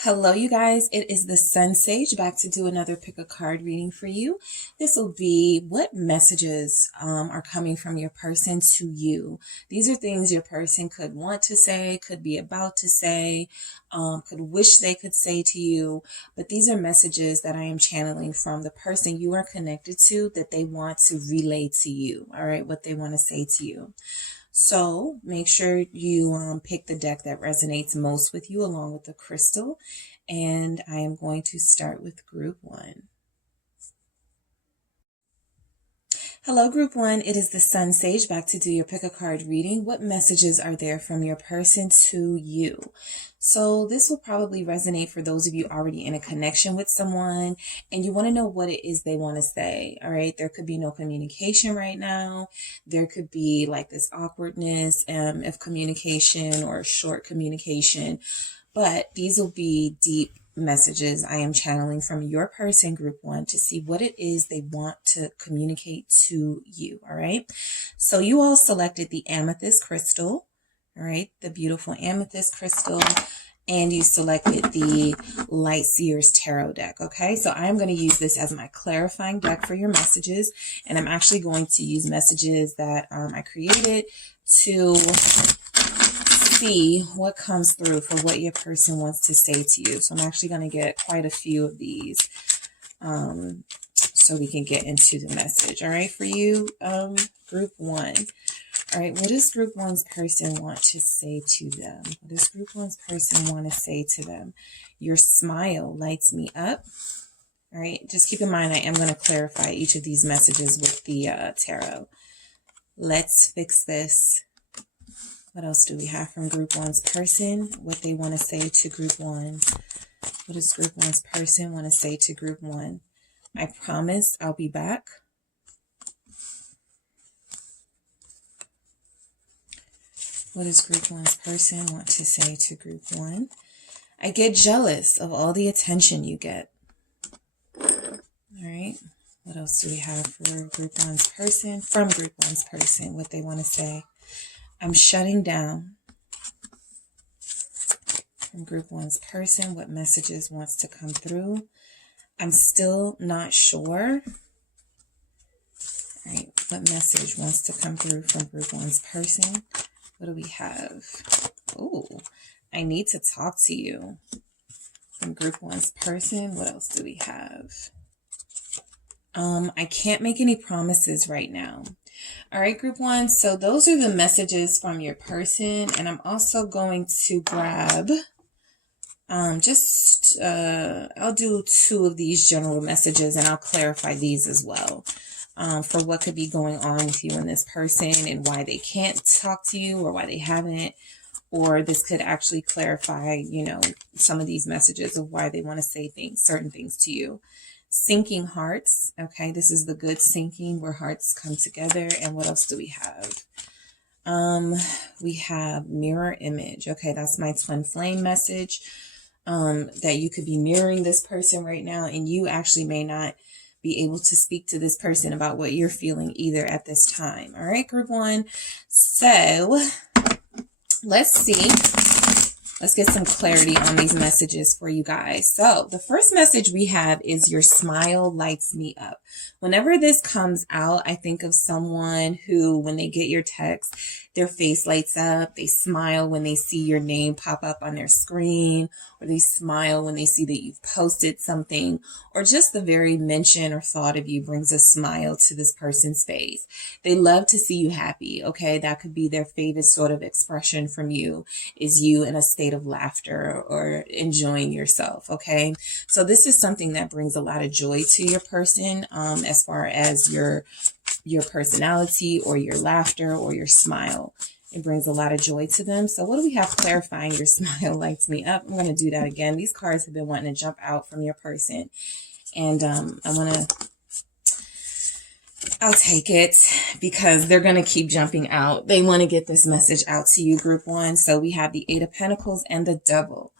Hello, you guys. It is the SunSage back to do another pick a card reading for you. This will be what messages are coming from your person to you. These are things your person could want to say, could be about to say, could wish they could say to you. But these are messages that I am channeling from the person you are connected to that they want to relay to you. All right, what they want to say to you. So make sure you pick the deck that resonates most with you along with the crystal. And I am going to start with group one. Hello, group one. It is the SunSage back to do your pick a card reading. What messages are there from your person to you? So this will probably resonate for those of you already in a connection with someone and you want to know what it is they want to say. All right. There could be no communication right now. There could be like this awkwardness of communication or short communication, but these will be deep messages I am channeling from your person, group one, to see what it is they want to communicate to you. All right. So you all selected the amethyst crystal. All right. The beautiful amethyst crystal. And you selected the Light Seers Tarot deck. Okay. So I'm going to use this as my clarifying deck for your messages. And I'm actually going to use messages that I created to see what comes through for what your person wants to say to you. So I'm actually going to get quite a few of these so we can get into the message. All right, for you, group one. All right, what does group one's person want to say to them? What does group one's person want to say to them? Your smile lights me up. All right, just keep in mind I am going to clarify each of these messages with the tarot. Let's fix this. What else do we have from group one's person? What they want to say to group one. What does group one's person want to say to group one? I promise I'll be back. What does group one's person want to say to group one? I get jealous of all the attention you get. All right. What else do we have for group one's person? From group one's person, what they want to say. I'm shutting down. From group one's person, what messages wants to come through. I'm still not sure. All right, what message wants to come through from group one's person? What do we have? Oh, I need to talk to you. From group one's person, what else do we have? I can't make any promises right now. All right, group one. So those are the messages from your person. And I'm also going to grab I'll do two of these general messages and I'll clarify these as well for what could be going on with you and this person and why they can't talk to you or why they haven't. Or this could actually clarify, you know, some of these messages of why they want to say things, certain things to you. Sinking hearts. Okay, this is the good sinking where hearts come together. And what else do we have? We have mirror image. Okay, that's my twin flame message. That you could be mirroring this person right now, and you actually may not be able to speak to this person about what you're feeling either at this time. All right, group one. So let's see. Let's get some clarity on these messages for you guys. So the first message we have is your smile lights me up. Whenever this comes out, I think of someone who, when they get your text, their face lights up. They smile when they see your name pop up on their screen, or they smile when they see that you've posted something, or just the very mention or thought of you brings a smile to this person's face. They love to see you happy. Okay, that could be their favorite sort of expression from you, is you in a state of laughter or enjoying yourself. Okay, so this is something that brings a lot of joy to your person, as far as your personality or your laughter or your smile. It brings a lot of joy to them. So what do we have clarifying your smile lights me up? I'm going to do that again. These cards have been wanting to jump out from your person, and I'll take it because they're going to keep jumping out. They want to get this message out to you, group one. So we have the Eight of Pentacles and the Devil.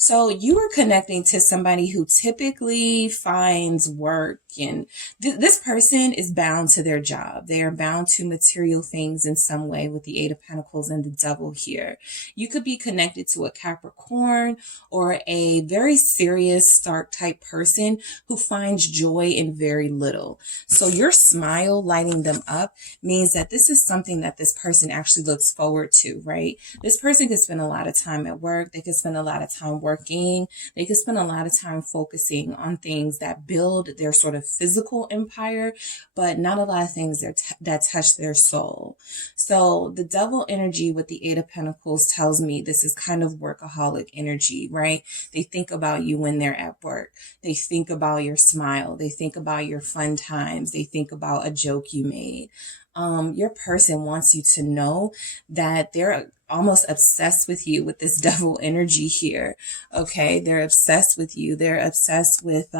So you are connecting to somebody who typically finds work and this person is bound to their job. They are bound to material things in some way with the Eight of Pentacles and the Devil here. You could be connected to a Capricorn or a very serious, stark type person who finds joy in very little. So your smile lighting them up means that this is something that this person actually looks forward to, right? This person could spend a lot of time at work. They could spend a lot of time working. They could spend a lot of time focusing on things that build their sort of physical empire, but not a lot of things that touch their soul. So the Devil energy with the Eight of Pentacles tells me this is kind of workaholic energy, right? They think about you when they're at work. They think about your smile. They think about your fun times. They think about a joke you made. Your person wants you to know that they're almost obsessed with you with this Devil energy here. Okay. They're obsessed with you. They're obsessed with,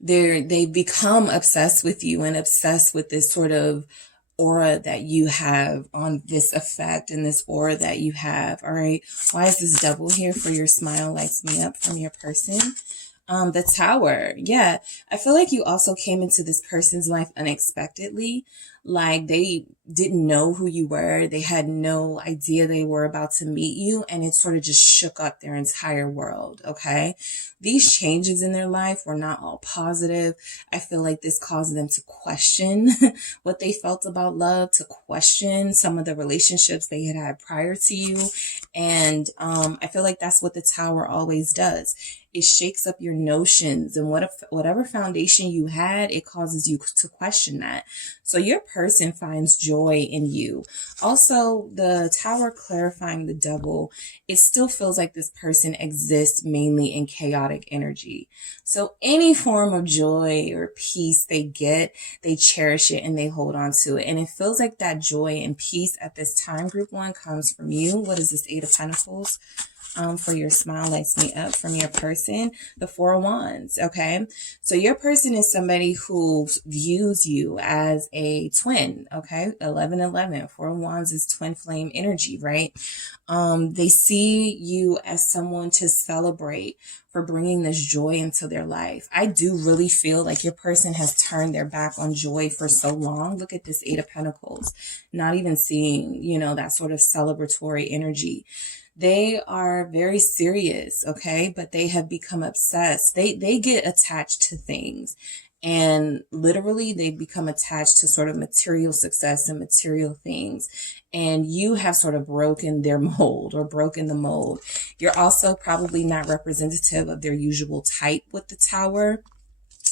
they become obsessed with you and obsessed with this sort of aura that you have on this effect and this aura that you have. All right. Why is this Devil here for your smile lights me up from your person? The Tower. Yeah. I feel like you also came into this person's life unexpectedly. Like they didn't know who you were. They had no idea they were about to meet you. And it sort of just shook up their entire world. Okay. These changes in their life were not all positive. I feel like this caused them to question what they felt about love, to question some of the relationships they had had prior to you. And I feel like that's what the Tower always does. It shakes up your notions, and whatever foundation you had, it causes you to question that. So your person finds joy in you. Also, the Tower clarifying the Devil, it still feels like this person exists mainly in chaotic energy. So any form of joy or peace they get, they cherish it and they hold on to it. And it feels like that joy and peace at this time, group one, comes from you. What is this Eight of Pentacles? For your smile lights me up from your person, the Four of Wands. Okay. So your person is somebody who views you as a twin. Okay. 1111. Four of Wands is twin flame energy, right? They see you as someone to celebrate for bringing this joy into their life. I do really feel like your person has turned their back on joy for so long. Look at this Eight of Pentacles, not even seeing, that sort of celebratory energy. They are very serious, okay? But they have become obsessed. They get attached to things. And literally, they become attached to sort of material success and material things. And you have sort of broken their mold or broken the mold. You're also probably not representative of their usual type with the Tower.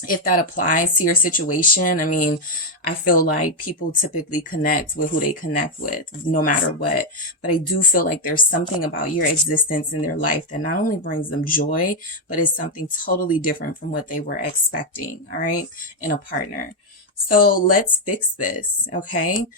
If that applies to your situation, I mean, I feel like people typically connect with who they connect with, no matter what. But I do feel like there's something about your existence in their life that not only brings them joy, but is something totally different from what they were expecting, all right, in a partner. So let's fix this, okay?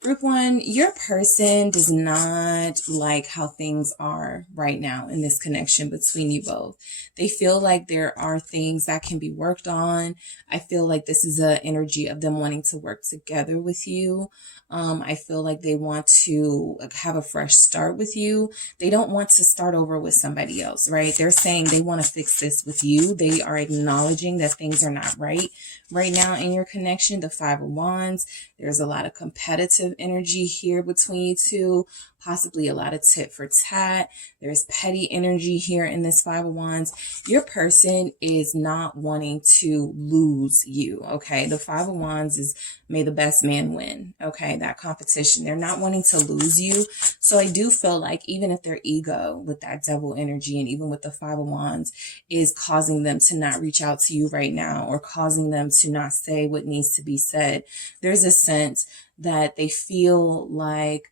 Group one, your person does not like how things are right now in this connection between you both. They feel like there are things that can be worked on. I feel like this is an energy of them wanting to work together with you. I feel like they want to have a fresh start with you. They don't want to start over with somebody else, right? They're saying they want to fix this with you. They are acknowledging that things are not right now in your connection. The Five of Wands, there's a lot of competitive energy here between you two, possibly a lot of tit for tat. There's petty energy here in this Five of Wands. Your person is not wanting to lose you, okay? The Five of Wands is may the best man win, okay? That competition. They're not wanting to lose you. So I do feel like even if their ego with that Devil energy and even with the Five of Wands is causing them to not reach out to you right now or causing them to not say what needs to be said, there's a sense that they feel like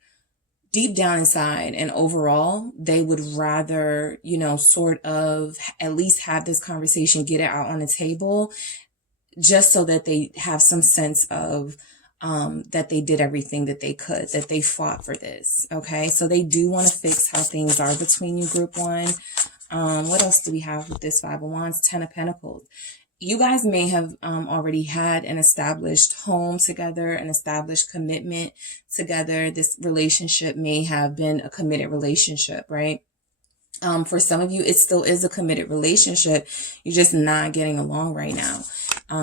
deep down inside and overall, they would rather, sort of at least have this conversation, get it out on the table, just so that they have some sense of that they did everything that they could, that they fought for this. Okay. So they do want to fix how things are between you, group one. What else do we have with this Five of Wands? Ten of Pentacles. You guys may have already had an established home together, an established commitment together. This relationship may have been a committed relationship, right? For some of you, it still is a committed relationship. You're just not getting along right now.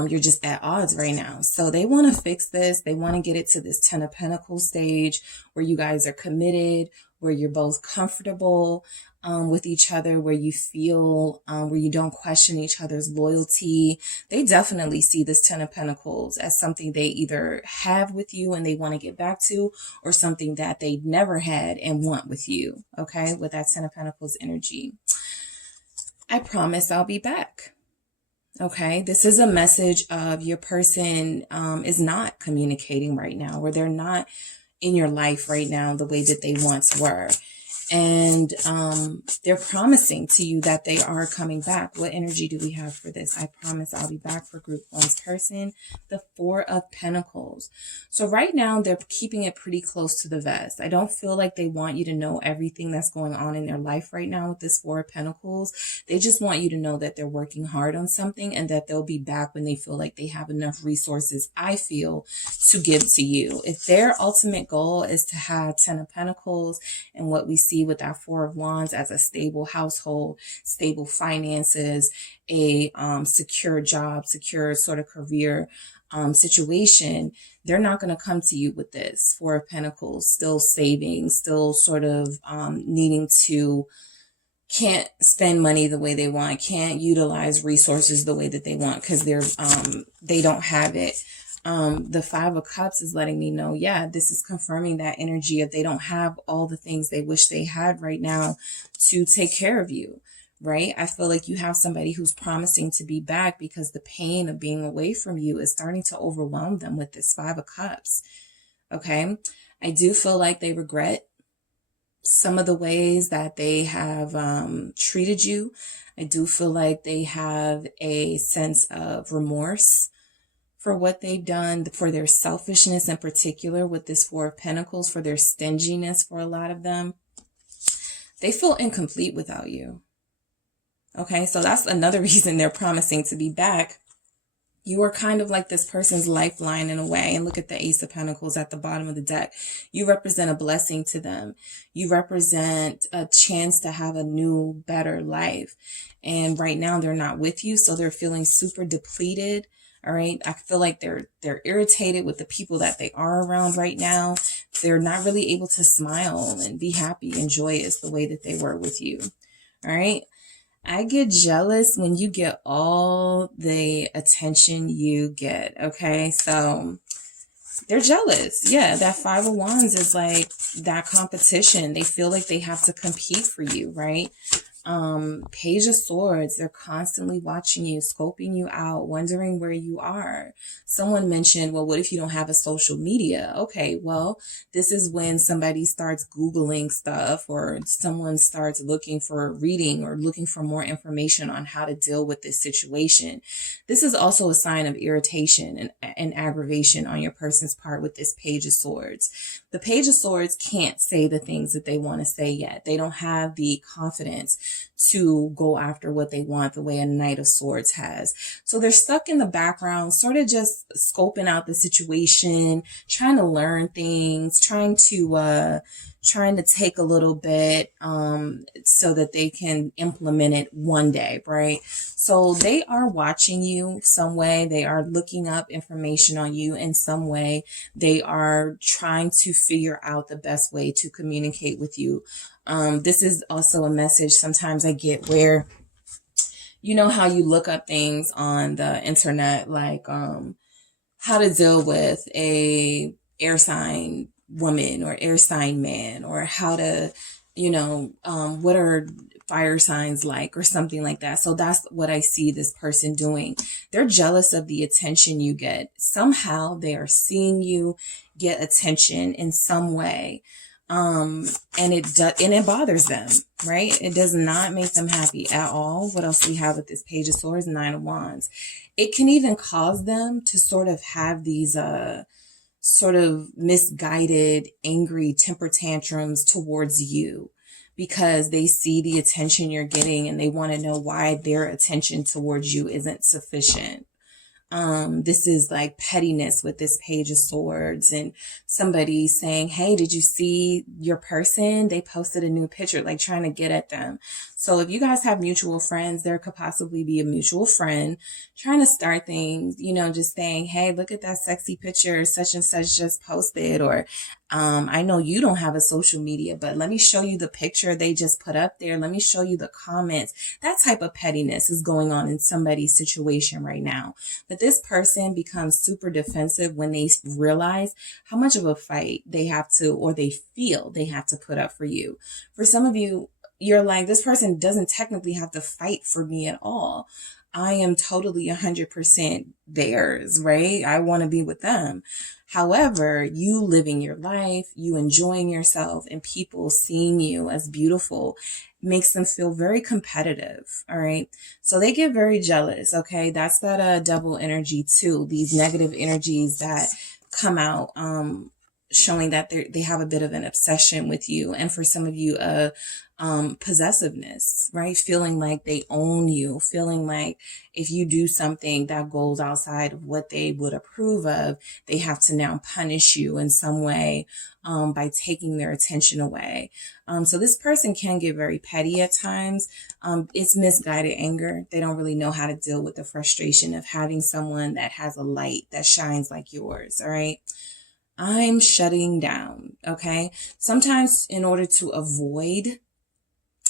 You're just at odds right now. So they want to fix this. They want to get it to this 10 of Pentacles stage where you guys are committed, where you're both comfortable with each other, where you feel, where you don't question each other's loyalty. They definitely see this 10 of Pentacles as something they either have with you and they want to get back to, or something that they never had and want with you. Okay, with that 10 of Pentacles energy. I promise I'll be back. Okay, this is a message of your person is not communicating right now, or they're not in your life right now the way that they once were. And they're promising to you that they are coming back. What energy do we have for this? I promise I'll be back for group one's person. The 4 of Pentacles. So right now they're keeping it pretty close to the vest. I don't feel like they want you to know everything that's going on in their life right now with this 4 of Pentacles. They just want you to know that they're working hard on something and that they'll be back when they feel like they have enough resources, I feel, to give to you. If their ultimate goal is to have 10 of Pentacles and what we see with that 4 of Wands as a stable household, stable finances, a secure job, secure sort of career situation, they're not going to come to you with this 4 of Pentacles, still saving, still sort of needing to, can't spend money the way they want, can't utilize resources the way that they want because they don't have it. The 5 of Cups is letting me know, yeah, this is confirming that energy of they don't have all the things they wish they had right now to take care of you, right? I feel like you have somebody who's promising to be back because the pain of being away from you is starting to overwhelm them with this 5 of Cups, okay? I do feel like they regret some of the ways that they have treated you. I do feel like they have a sense of remorse for what they've done, for their selfishness in particular with this 4 of Pentacles, for their stinginess for a lot of them. They feel incomplete without you. Okay, so that's another reason they're promising to be back. You are kind of like this person's lifeline in a way. And look at the Ace of Pentacles at the bottom of the deck. You represent a blessing to them. You represent a chance to have a new, better life. And right now they're not with you, so they're feeling super depleted. All right. I feel like they're irritated with the people that they are around right now. They're not really able to smile and be happy and joyous the way that they were with you. All right. I get jealous when you get all the attention you get. Okay. So they're jealous. Yeah. That 5 of Wands is like that competition. They feel like they have to compete for you. Right. Page of Swords, they're constantly watching you, scoping you out, wondering where you are. Someone mentioned, well, what if you don't have a social media? Okay, well, this is when somebody starts Googling stuff, or someone starts looking for reading or looking for more information on how to deal with this situation. This is also a sign of irritation and aggravation on your person's part with this Page of Swords. The Page of Swords can't say the things that they want to say yet. They don't have the confidence to go after what they want the way a Knight of Swords has. So they're stuck in the background, sort of just scoping out the situation, trying to learn things, trying to take a little bit so that they can implement it one day, right? So they are watching you some way. They are looking up information on you in some way. They are trying to figure out the best way to communicate with you. This is also a message sometimes I get where, you know how you look up things on the internet, like how to deal with a air sign woman or air sign man, or how to, what are fire signs like, or something like that. So that's what I see this person doing. They're jealous of the attention you get. Somehow they are seeing you get attention in some way. And it bothers them, right? It does not make them happy at all. What else we have with this Page of Swords, 9 of Wands? It can even cause them to sort of have these, sort of misguided, angry temper tantrums towards you, because they see the attention you're getting and they want to know why their attention towards you isn't sufficient. This is like pettiness with this Page of Swords, and somebody saying, hey, did you see your person? They posted a new picture, like trying to get at them. So if you guys have mutual friends, there could possibly be a mutual friend trying to start things, you know, just saying, hey, look at that sexy picture such and such just posted, or I know you don't have a social media, but let me show you the picture they just put up there. Let me show you the comments. That type of pettiness is going on in somebody's situation right now. But this person becomes super defensive when they realize how much of a fight they have to, or they feel they have to put up for you. For some of you, you're like, this person doesn't technically have to fight for me at all. I am totally 100% theirs, right? I want to be with them. However, you living your life, you enjoying yourself, and people seeing you as beautiful makes them feel very competitive. All right. So they get very jealous. Okay. That's that double energy too. These negative energies that come out, showing that they have a bit of an obsession with you. And for some of you, possessiveness, right? Feeling like they own you, feeling like if you do something that goes outside of what they would approve of, they have to now punish you in some way, by taking their attention away. So this person can get very petty at times. It's misguided anger. They don't really know how to deal with the frustration of having someone that has a light that shines like yours. All right. I'm shutting down. Okay. Sometimes in order to avoid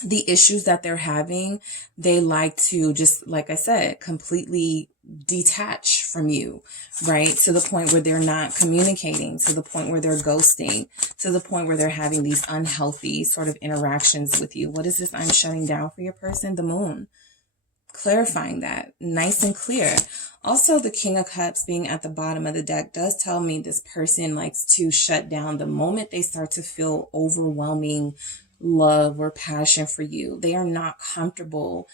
the issues that they're having, they like to just, like I said, completely detach from you, right? To the point where they're not communicating, to the point where they're ghosting, to the point where they're having these unhealthy sort of interactions with you. What is this I'm shutting down for your person? The moon. Clarifying that nice and clear. Also, the King of Cups being at the bottom of the deck does tell me this person likes to shut down the moment they start to feel overwhelming love or passion for you. They are not comfortable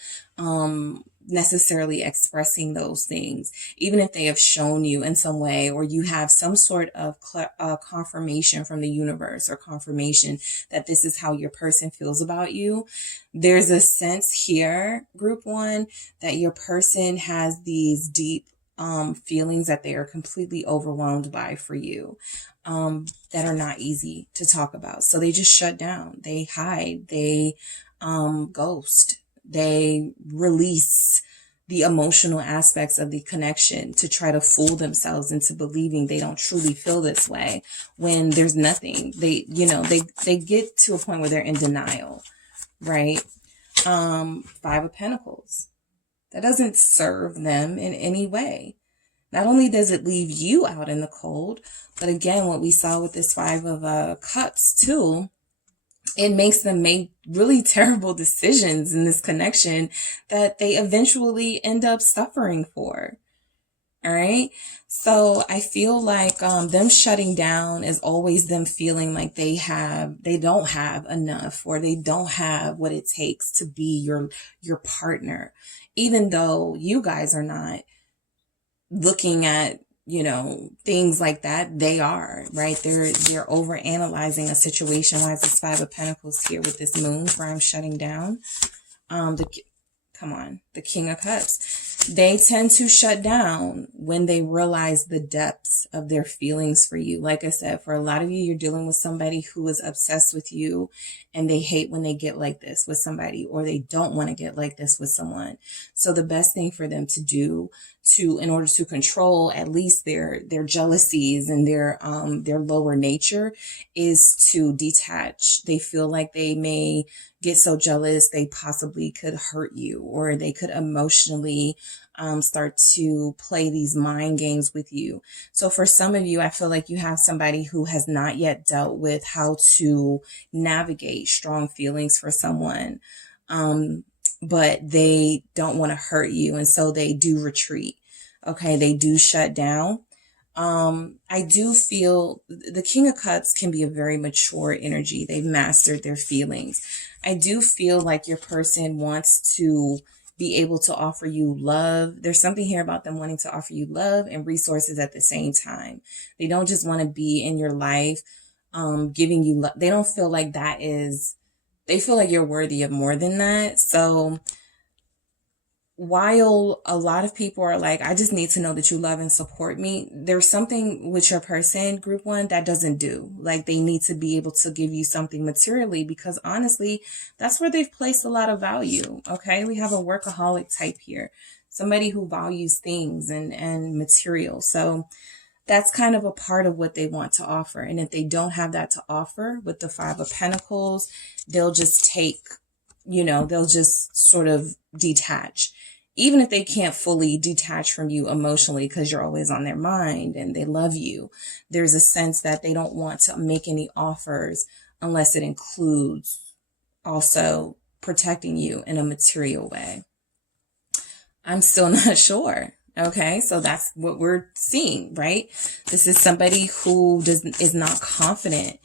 necessarily expressing those things, even if they have shown you in some way, or you have some sort of confirmation from the universe, or confirmation that this is how your person feels about you. There's a sense here, group one, that your person has these deep feelings that they are completely overwhelmed by for you, that are not easy to talk about. So they just shut down, they hide, they ghost, they release the emotional aspects of the connection to try to fool themselves into believing they don't truly feel this way when there's nothing. They, you know, they get to a point where they're in denial, right? Five of Pentacles. That doesn't serve them in any way. Not only does it leave you out in the cold, but again, what we saw with this Five of Cups too, it makes them make really terrible decisions in this connection that they eventually end up suffering for. All right. So I feel like them shutting down is always them feeling like they don't have enough, or they don't have what it takes to be your partner, even though you guys are not looking at, you know, things like that. They are, right? They're over analyzing a situation. Why is this Five of Pentacles here with this moon where I'm shutting down? The King of Cups. They tend to shut down when they realize the depths of their feelings for you. Like I said, for a lot of you, you're dealing with somebody who is obsessed with you, and they hate when they get like this with somebody, or they don't want to get like this with someone. So the best thing for them to do in order to control at least their jealousies and their lower nature is to detach. They feel like they may get so jealous they possibly could hurt you, or they could emotionally start to play these mind games with you. So for some of you, I feel like you have somebody who has not yet dealt with how to navigate strong feelings for someone, but they don't want to hurt you, and so they do retreat. Okay, they do shut down. I do feel the King of Cups can be a very mature energy. They've mastered their feelings. I do feel like your person wants to be able to offer you love. There's something here about them wanting to offer you love and resources at the same time. They don't just want to be in your life, giving you love. They don't feel like they feel like you're worthy of more than that. So while a lot of people are like, I just need to know that you love and support me, there's something with your person, group one, that doesn't do. Like, they need to be able to give you something materially, because honestly, that's where they've placed a lot of value. Okay. We have a workaholic type here, somebody who values things and material. So that's kind of a part of what they want to offer. And if they don't have that to offer with the Five of Pentacles, they'll just take, they'll just sort of detach. Even if they can't fully detach from you emotionally, because you're always on their mind and they love you, there's a sense that they don't want to make any offers unless it includes also protecting you in a material way. I'm still not sure. Okay, so that's what we're seeing, right? This is somebody who is not confident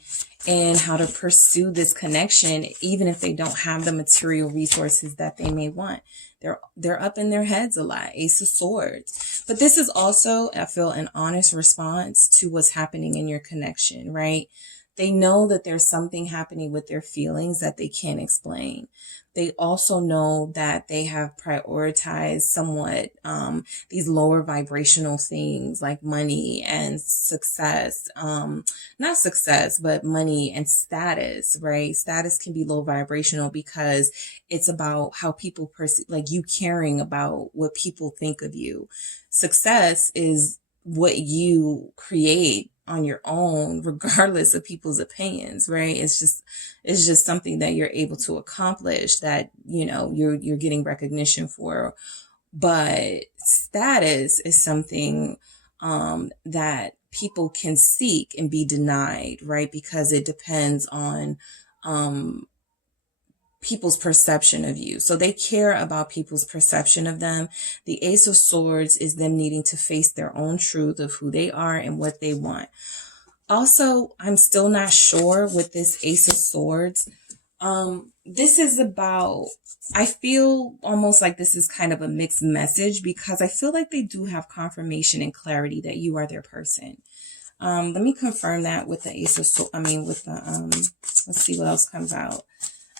in how to pursue this connection, even if they don't have the material resources that they may want. They're up in their heads a lot. Ace of Swords. But this is also, I feel, an honest response to what's happening in your connection, right? They know that there's something happening with their feelings that they can't explain. They also know that they have prioritized somewhat these lower vibrational things like money and success. Not success, but money and status, right? Status can be low vibrational because it's about how people perceive, like you caring about what people think of you. Success is what you create on your own, regardless of people's opinions, right? It's just something that you're able to accomplish, that, you're getting recognition for. But status is something, that people can seek and be denied, right? Because it depends on, people's perception of you. So they care about people's perception of them. The Ace of Swords is them needing to face their own truth of who they are and what they want. Also, I'm still not sure with this Ace of Swords. This is about, I feel almost like this is kind of a mixed message, because I feel like they do have confirmation and clarity that you are their person. Let me confirm that with the Ace of Swords. Let's see what else comes out.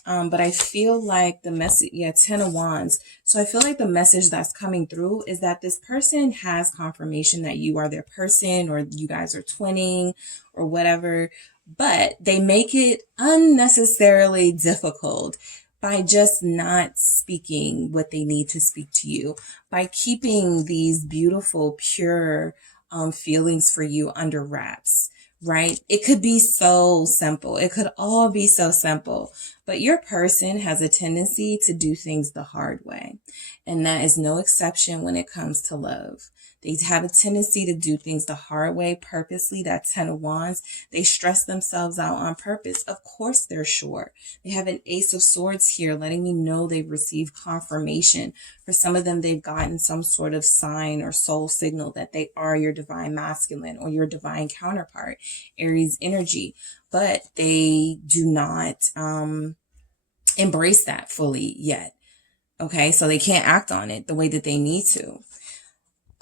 But I feel like the message, 10 of Wands. So I feel like the message that's coming through is that this person has confirmation that you are their person, or you guys are twinning or whatever, but they make it unnecessarily difficult by just not speaking what they need to speak to you, by keeping these beautiful, pure feelings for you under wraps. Right? It could be so simple. It could all be so simple, but your person has a tendency to do things the hard way. And that is no exception when it comes to love. They have a tendency to do things the hard way purposely. That 10 of Wands, they stress themselves out on purpose. Of course they're short. They have an Ace of Swords here letting me know they've received confirmation. For some of them, they've gotten some sort of sign or soul signal that they are your divine masculine or your divine counterpart, Aries energy, but they do not embrace that fully yet. Okay, so they can't act on it the way that they need to.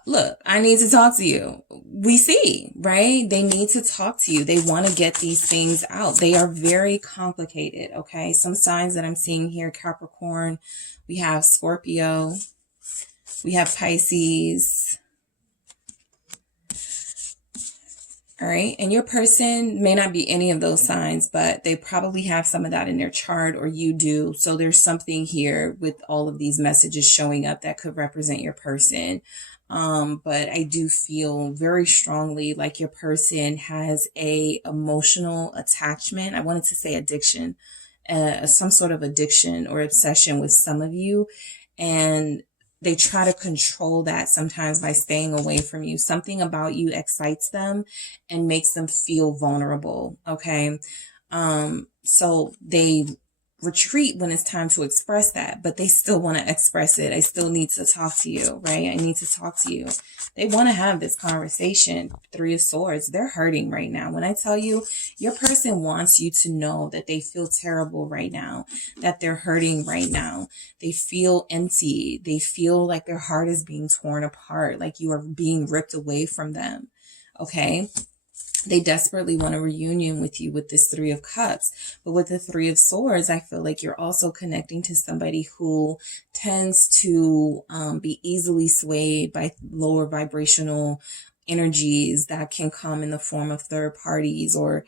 Look, I need to talk to you. We see, right? They need to talk to you. They want to get these things out. They are very complicated, okay? Some signs that I'm seeing here, Capricorn, we have Scorpio, we have Pisces. All right. And your person may not be any of those signs, but they probably have some of that in their chart, or you do. So there's something here with all of these messages showing up that could represent your person. But I do feel very strongly like your person has a emotional attachment. I wanted to say addiction, some sort of addiction or obsession with some of you. And they try to control that sometimes by staying away from you. Something about you excites them and makes them feel vulnerable. Okay. So they retreat when it's time to express that, but they still want to express it. I still need to talk to you, right? I need to talk to you. They want to have this conversation. 3 of Swords. They're hurting right now. When I tell you, your person wants you to know that they feel terrible right now, that they're hurting right now. They feel empty. They feel like their heart is being torn apart, like you are being ripped away from them. Okay. They desperately want a reunion with you with this Three of Cups. But with the Three of Swords, I feel like you're also connecting to somebody who tends to be easily swayed by lower vibrational energies that can come in the form of third parties or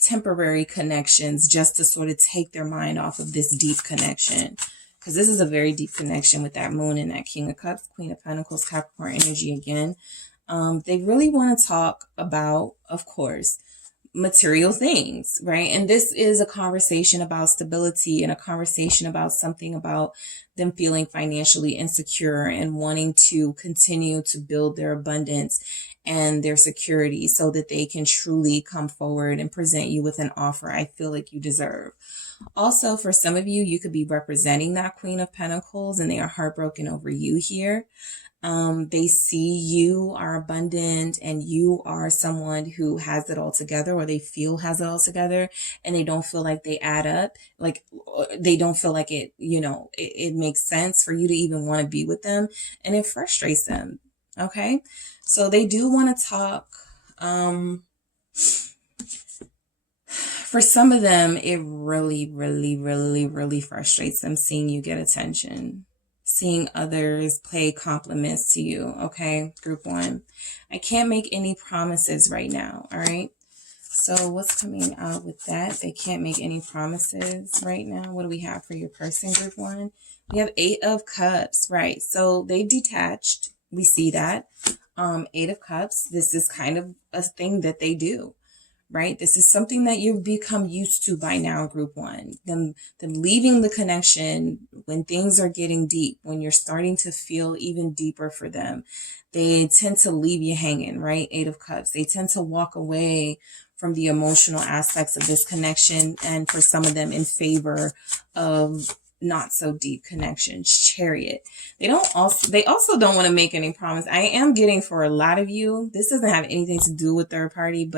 temporary connections, just to sort of take their mind off of this deep connection. Because this is a very deep connection with that Moon and that King of Cups, Queen of Pentacles, Capricorn energy again. They really want to talk about, of course, material things, right? And this is a conversation about stability and a conversation about something about them feeling financially insecure and wanting to continue to build their abundance and their security so that they can truly come forward and present you with an offer I feel like you deserve. Also, for some of you, you could be representing that Queen of Pentacles and they are heartbroken over you here. They see you are abundant and you are someone who has it all together, or they feel has it all together, and they don't feel like they add up. Like they don't feel like it, it makes sense for you to even want to be with them, and it frustrates them. Okay. So they do want to talk. For some of them, it really, really, really, really frustrates them seeing you get attention. Seeing others pay compliments to you, okay, group one. I can't make any promises right now, all right? So what's coming out with that? They can't make any promises right now. What do we have for your person, group one? We have 8 of Cups, right? So they've detached. We see that. 8 of Cups, this is kind of a thing that they do. Right? This is something that you've become used to by now, group one. Them leaving the connection when things are getting deep, when you're starting to feel even deeper for them. They tend to leave you hanging, right? 8 of Cups. They tend to walk away from the emotional aspects of this connection, and for some of them in favor of not so deep connections. Chariot. They also don't want to make any promise. I am getting for a lot of you, this doesn't have anything to do with third party,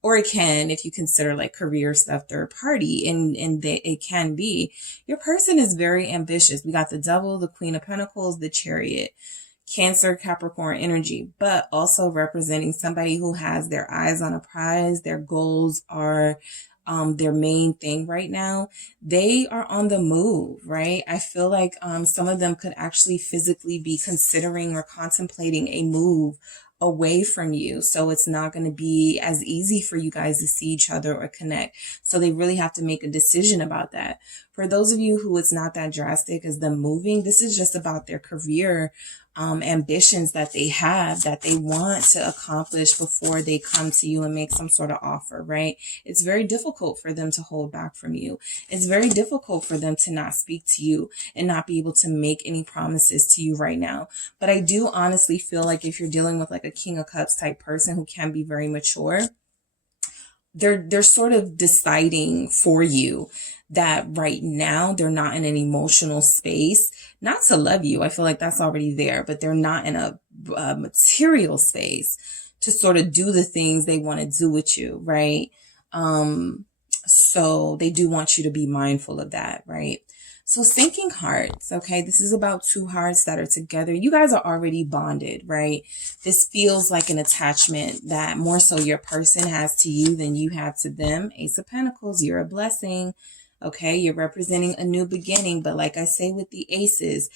or it can if you consider like career stuff third party, and it can be. Your person is very ambitious. We got the Devil, the Queen of Pentacles, the Chariot, Cancer, Capricorn energy, but also representing somebody who has their eyes on a prize. Their goals are their main thing right now. They are on the move, right? I feel like some of them could actually physically be considering or contemplating a move away from you. So it's not going to be as easy for you guys to see each other or connect. So they really have to make a decision about that. For those of you who it's not that drastic as them moving, this is just about their career ambitions that they have, that they want to accomplish before they come to you and make some sort of offer, right? It's very difficult for them to hold back from you. It's very difficult for them to not speak to you and not be able to make any promises to you right now. But I do honestly feel like if you're dealing with like a King of Cups type person who can be very mature, they're sort of deciding for you that right now they're not in an emotional space, not to love you. I feel like that's already there, but they're not in a material space to sort of do the things they want to do with you, right? So they do want you to be mindful of that, right? So sinking hearts, okay? This is about 2 hearts that are together. You guys are already bonded, right? This feels like an attachment that more so your person has to you than you have to them. Ace of Pentacles, you're a blessing, okay? You're representing a new beginning. But like I say with the aces,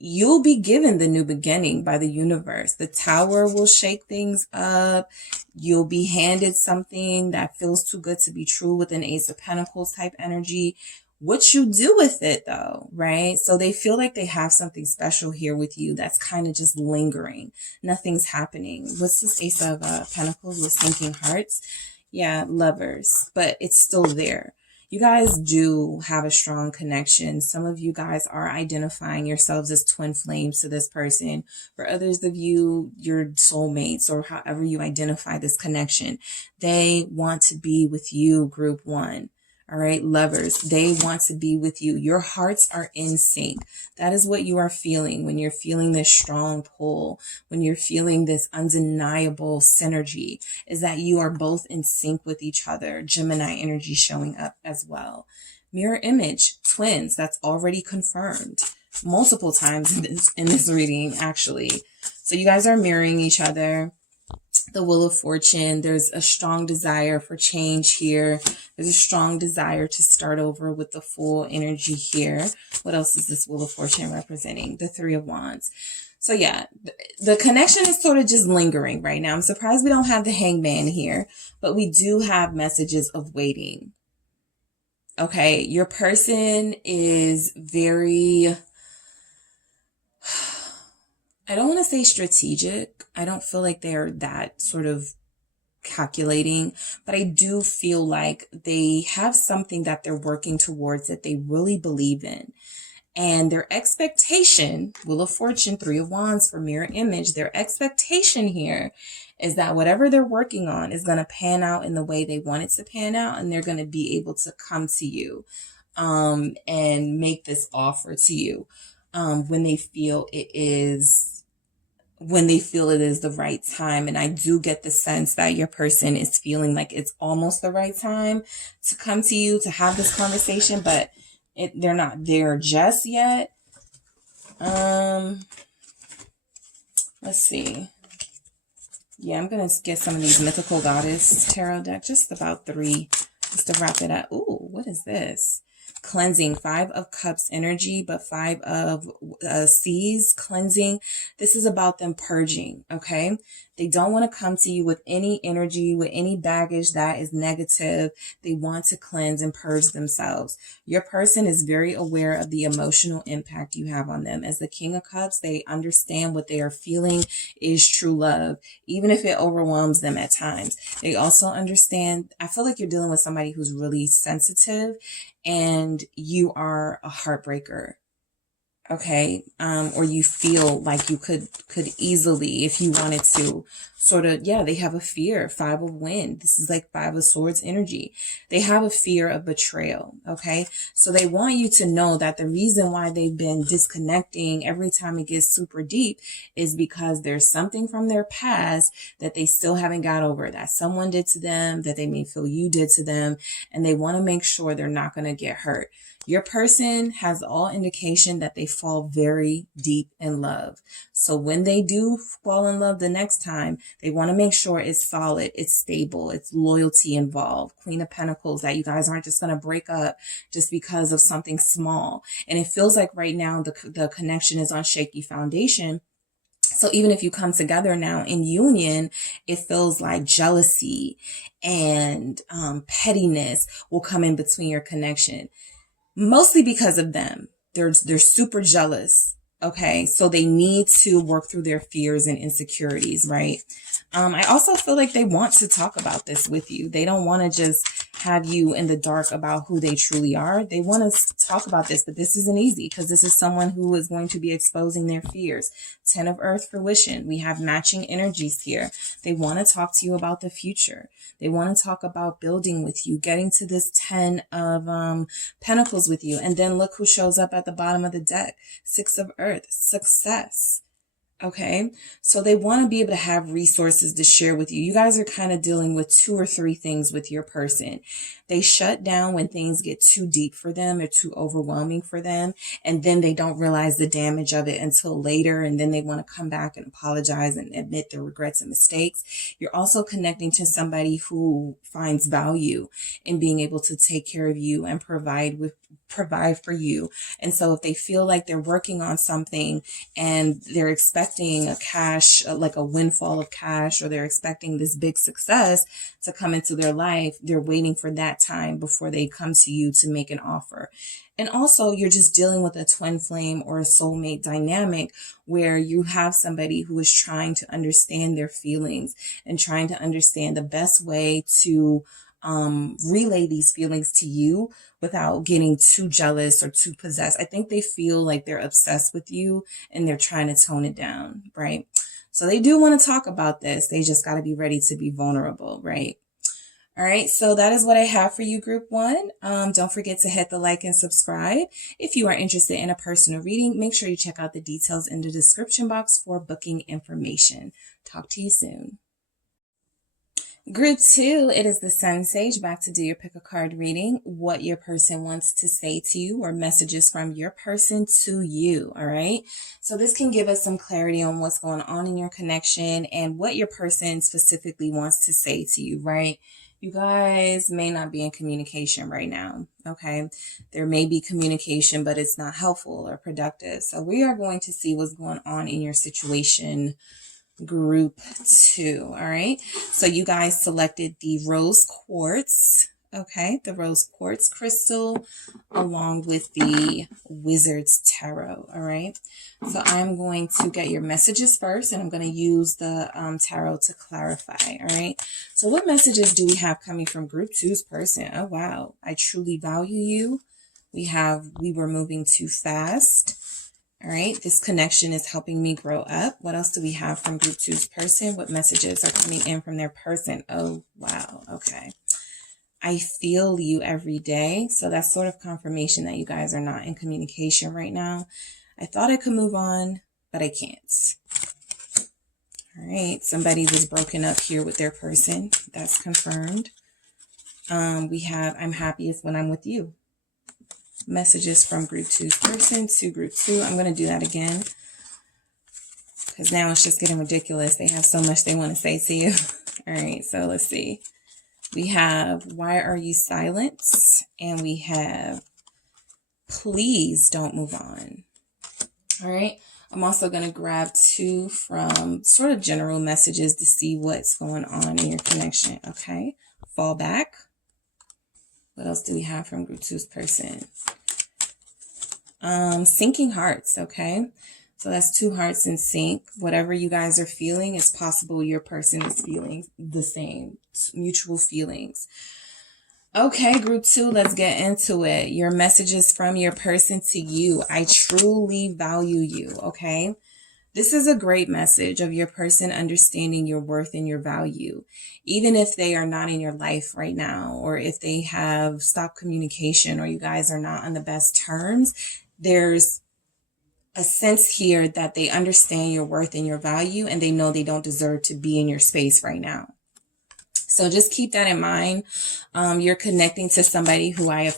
you'll be given the new beginning by the universe. The Tower will shake things up. You'll be handed something that feels too good to be true with an Ace of Pentacles type energy. What you do with it though, right? So they feel like they have something special here with you that's kind of just lingering. Nothing's happening. What's this Ace of Pentacles with sinking hearts? Yeah, Lovers, but it's still there. You guys do have a strong connection. Some of you guys are identifying yourselves as twin flames to this person. For others of you, your soulmates, or however you identify this connection. They want to be with you, group one. All right, Lovers, they want to be with you. Your hearts are in sync. That is what you are feeling when you're feeling this strong pull, when you're feeling this undeniable synergy, is that you are both in sync with each other. Gemini energy showing up as well. Mirror image, twins, that's already confirmed multiple times in this reading, actually. So you guys are mirroring each other. the Wheel of Fortune. There's a strong desire for change here. There's a strong desire to start over with the full energy here. What else is this Wheel of Fortune representing? The Three of Wands. So yeah, the connection is sort of just lingering right now. I'm surprised we don't have the Hangman here, but we do have messages of waiting. Okay, your person is very, I don't want to say strategic. I don't feel like they're that sort of calculating, but I do feel like they have something that they're working towards that they really believe in. And their expectation, Wheel of Fortune, Three of Wands for mirror image, their expectation here is that whatever they're working on is going to pan out in the way they want it to pan out. And they're going to be able to come to you and make this offer to you when they feel it is the right time. And I do get the sense that your person is feeling like it's almost the right time to come to you to have this conversation, but they're not there just yet. Let's see. Yeah, I'm going to get some of these Mythical Goddess tarot deck, just about 3, just to wrap it up. Ooh, what is this? Cleansing, 5 of Cups energy, but 5 of Seas, cleansing. This is about them purging, okay? They don't want to come to you with any energy, with any baggage that is negative. They want to cleanse and purge themselves. Your person is very aware of the emotional impact you have on them. As the King of Cups, they understand what they are feeling is true love, even if it overwhelms them at times. They also understand, I feel like you're dealing with somebody who's really sensitive and you are a heartbreaker. Okay. Or you feel like you could easily, if you wanted to, sort of, yeah, they have a fear. 5 of Wind. This is like 5 of Swords energy. They have a fear of betrayal. Okay. So they want you to know that the reason why they've been disconnecting every time it gets super deep is because there's something from their past that they still haven't got over, that someone did to them, that they may feel you did to them. And they want to make sure they're not going to get hurt. Your person has all indication that they fall very deep in love. So when they do fall in love the next time, they want to make sure it's solid, it's stable, it's loyalty involved. Queen of Pentacles, that you guys aren't just going to break up just because of something small. And it feels like right now the connection is on shaky foundation. So even if you come together now in union, it feels like jealousy and pettiness will come in between your connection. Mostly because of them. They're super jealous. Okay. So they need to work through their fears and insecurities, right? I also feel like they want to talk about this with you. They don't want to just have you in the dark about who they truly are. They want to talk about this, but this isn't easy because this is someone who is going to be exposing their fears. 10 of Earth, fruition. We have matching energies here. They want to talk to you about the future. They want to talk about building with you, getting to this 10 of Pentacles with you. And then look who shows up at the bottom of the deck. 6 of Earth, success. Okay, so they want to be able to have resources to share with you. You guys are kind of dealing with 2 or 3 things with your person. They shut down when things get too deep for them or too overwhelming for them. And then they don't realize the damage of it until later. And then they want to come back and apologize and admit their regrets and mistakes. You're also connecting to somebody who finds value in being able to take care of you and provide for you. And so if they feel like they're working on something and they're expecting a cash, like a windfall of cash, or they're expecting this big success to come into their life, they're waiting for that time before they come to you to make an offer. And also you're just dealing with a twin flame or a soulmate dynamic where you have somebody who is trying to understand their feelings and trying to understand the best way to relay these feelings to you without getting too jealous or too possessed. I think they feel like they're obsessed with you and they're trying to tone it down, right? So they do want to talk about this. They just got to be ready to be vulnerable, right? All right, so that is what I have for you, Group 1. Don't forget to hit the like and subscribe. If you are interested in a personal reading, make sure you check out the details in the description box for booking information. Talk to you soon. Group 2, it is the SunSage back to do your pick a card reading, what your person wants to say to you or messages from your person to you, all right? So this can give us some clarity on what's going on in your connection and what your person specifically wants to say to you, right? You guys may not be in communication right now, okay? There may be communication, but it's not helpful or productive. So we are going to see what's going on in your situation, group 2. All right, so you guys selected the rose quartz, okay, the rose quartz crystal along with the wizard's tarot. All right, so I'm going to get your messages first, and I'm going to use the tarot to clarify. All right, so what messages do we have coming from group 2's person? Oh wow, I truly value you. We were moving too fast. All right, this connection is helping me grow up. What else do we have from group 2's person? What messages are coming in from their person? Oh, wow. Okay. I feel you every day. So that's sort of confirmation that you guys are not in communication right now. I thought I could move on, but I can't. All right. Somebody was broken up here with their person. That's confirmed. We have, I'm happiest when I'm with you. Messages from group 2's person to group 2. I'm going to do that again because now it's just getting ridiculous. They have so much they want to say to you. All right, so let's see. We have, why are you silent? And we have, please don't move on. All right, I'm also going to grab 2 from sort of general messages to see what's going on in your connection. Okay, fall back. What else do we have from group 2's person? Sinking hearts, okay? So that's 2 hearts in sync. Whatever you guys are feeling, it's possible your person is feeling the same. Mutual feelings. Okay, group 2, let's get into it. Your messages from your person to you. I truly value you, okay? This is a great message of your person understanding your worth and your value, even if they are not in your life right now, or if they have stopped communication, or you guys are not on the best terms. There's a sense here that they understand your worth and your value, and they know they don't deserve to be in your space right now. So just keep that in mind. You're connecting to somebody who I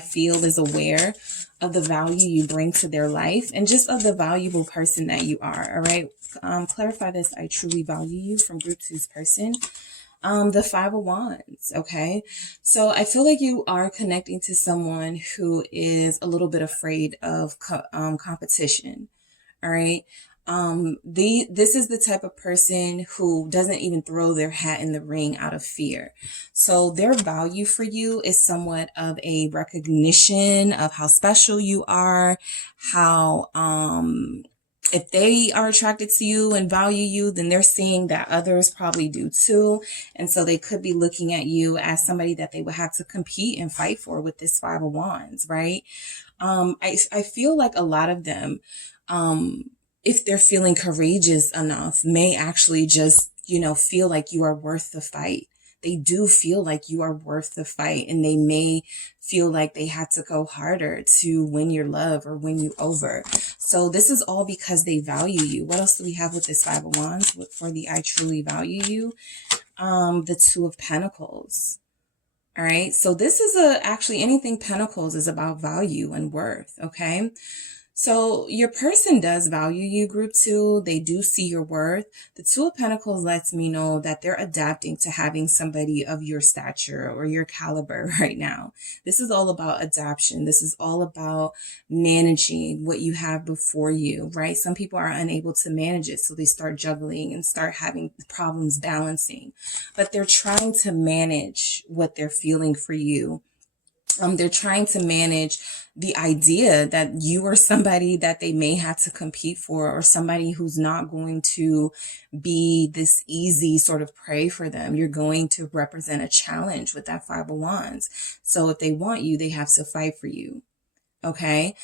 feel is aware of the value you bring to their life and just of the valuable person that you are. All right. Clarify this. I truly value you from group 2's person. The 5 of Wands. Okay. So I feel like you are connecting to someone who is a little bit afraid of competition. All right. This is the type of person who doesn't even throw their hat in the ring out of fear. So their value for you is somewhat of a recognition of how special you are, how, if they are attracted to you and value you, then they're seeing that others probably do too. And so they could be looking at you as somebody that they would have to compete and fight for with this 5 of Wands, right? I feel like a lot of them, if they're feeling courageous enough, may actually just, feel like you are worth the fight. They do feel like you are worth the fight, and they may feel like they had to go harder to win your love or win you over. So this is all because they value you. What else do we have with this 5 of Wands for the I truly value you? The 2 of Pentacles. All right. So this is actually anything Pentacles is about value and worth. Okay. So your person does value you, group 2. They do see your worth. The 2 of Pentacles lets me know that they're adapting to having somebody of your stature or your caliber right now. This is all about adaptation. This is all about managing what you have before you, right? Some people are unable to manage it, so they start juggling and start having problems balancing. But they're trying to manage what they're feeling for you. They're trying to manage the idea that you are somebody that they may have to compete for, or somebody who's not going to be this easy sort of prey for them. You're going to represent a challenge with that 5 of Wands. So if they want you, they have to fight for you. Okay.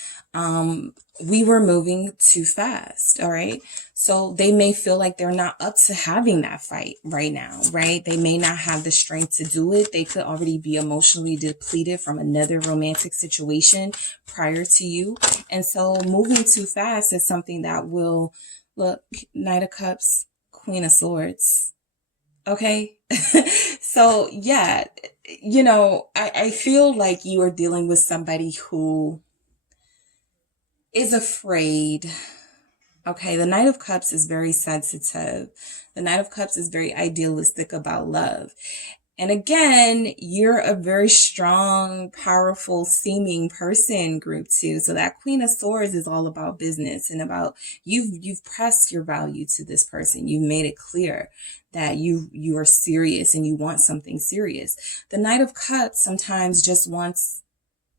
We were moving too fast. All right. So they may feel like they're not up to having that fight right now, right? They may not have the strength to do it. They could already be emotionally depleted from another romantic situation prior to you. And so moving too fast is something that will, look, Knight of Cups, Queen of Swords. Okay. So yeah, you know, I feel like you are dealing with somebody who is afraid. Okay, the Knight of Cups is very sensitive. The Knight of Cups is very idealistic about love. And again, you're a very strong, powerful, seeming person, group two. So that Queen of Swords is all about business and about you've pressed your value to this person. You've made it clear that you are serious and you want something serious. The Knight of Cups sometimes just wants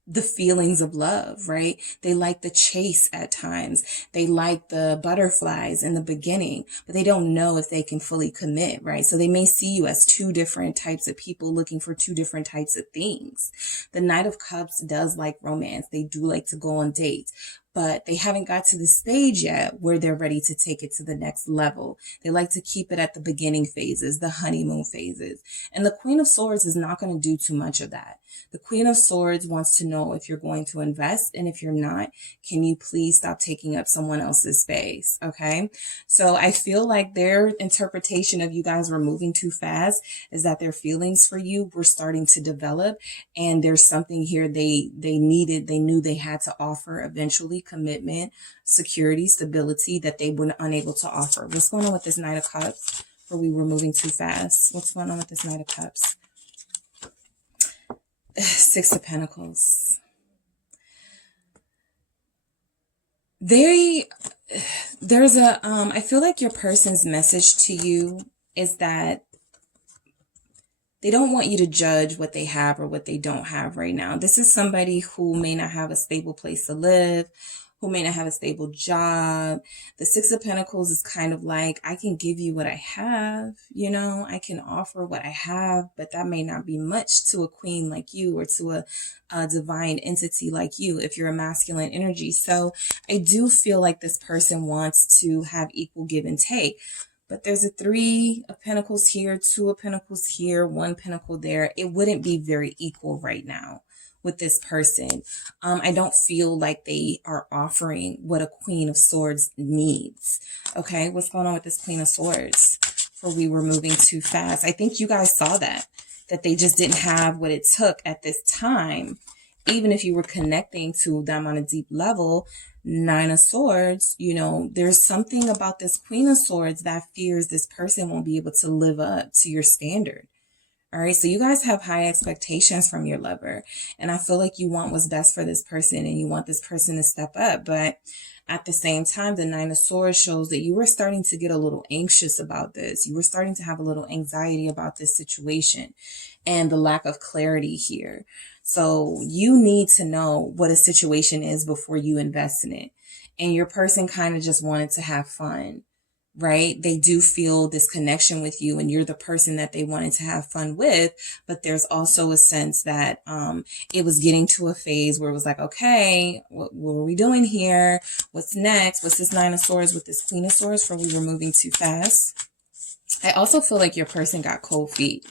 the feelings of love, right? They like the chase at times. They like the butterflies in the beginning, but they don't know if they can fully commit, right? So they may see you as two different types of people looking for two different types of things. The Knight of Cups does like romance. They do like to go on dates, but they haven't got to the stage yet where they're ready to take it to the next level. They like to keep it at the beginning phases, the honeymoon phases. And the Queen of Swords is not going to do too much of that. The Queen of Swords wants to know if you're going to invest, and if you're not, can you please stop taking up someone else's space? Okay. So I feel like their interpretation of you guys were moving too fast is that their feelings for you were starting to develop, and there's something here they knew they had to offer eventually: commitment, security, stability that they were unable to offer. What's going on with this Knight of Cups? Or we were moving too fast. What's going on with this Knight of Cups? Six of Pentacles. There's a, I feel like your person's message to you is that they don't want you to judge what they have or what they don't have right now. This is somebody who may not have a stable place to live, who may not have a stable job. The Six of Pentacles is kind of like, I can give you what I have, you know, I can offer what I have, but that may not be much to a queen like you or to a divine entity like you if you're a masculine energy. So I do feel like this person wants to have equal give and take. But there's a Three of Pentacles here, Two of Pentacles here, One Pentacle there. It wouldn't be very equal right now with this person. I don't feel like they are offering what a Queen of Swords needs. Okay, what's going on with this Queen of Swords? For we were moving too fast. I think you guys saw that they just didn't have what it took at this time. Even if you were connecting to them on a deep level, Nine of Swords, you know, there's something about this Queen of Swords that fears this person won't be able to live up to your standard. All right. So you guys have high expectations from your lover. And I feel like you want what's best for this person and you want this person to step up. But at the same time, the Nine of Swords shows that you were starting to get a little anxious about this. You were starting to have a little anxiety about this situation and the lack of clarity here. So you need to know what a situation is before you invest in it. And your person kind of just wanted to have fun, right? They do feel this connection with you and you're the person that they wanted to have fun with. But there's also a sense that it was getting to a phase where it was like, okay, what are we doing here? What's next? What's this Nine of Swords with this Queen of Swords? For we were moving too fast. I also feel like your person got cold feet.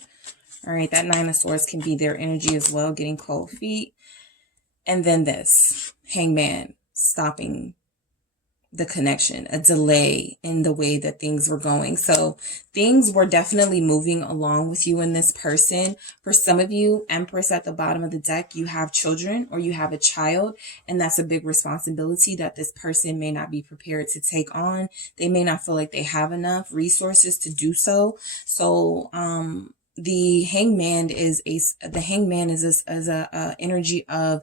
All right, that Nine of Swords can be their energy as well, getting cold feet. And then this Hangman, stopping the connection, a delay in the way that things were going. So things were definitely moving along with you and this person. For some of you, Empress at the bottom of the deck, you have children or you have a child, and that's a big responsibility that this person may not be prepared to take on. They may not feel like they have enough resources to do so. So, the Hangman is a energy of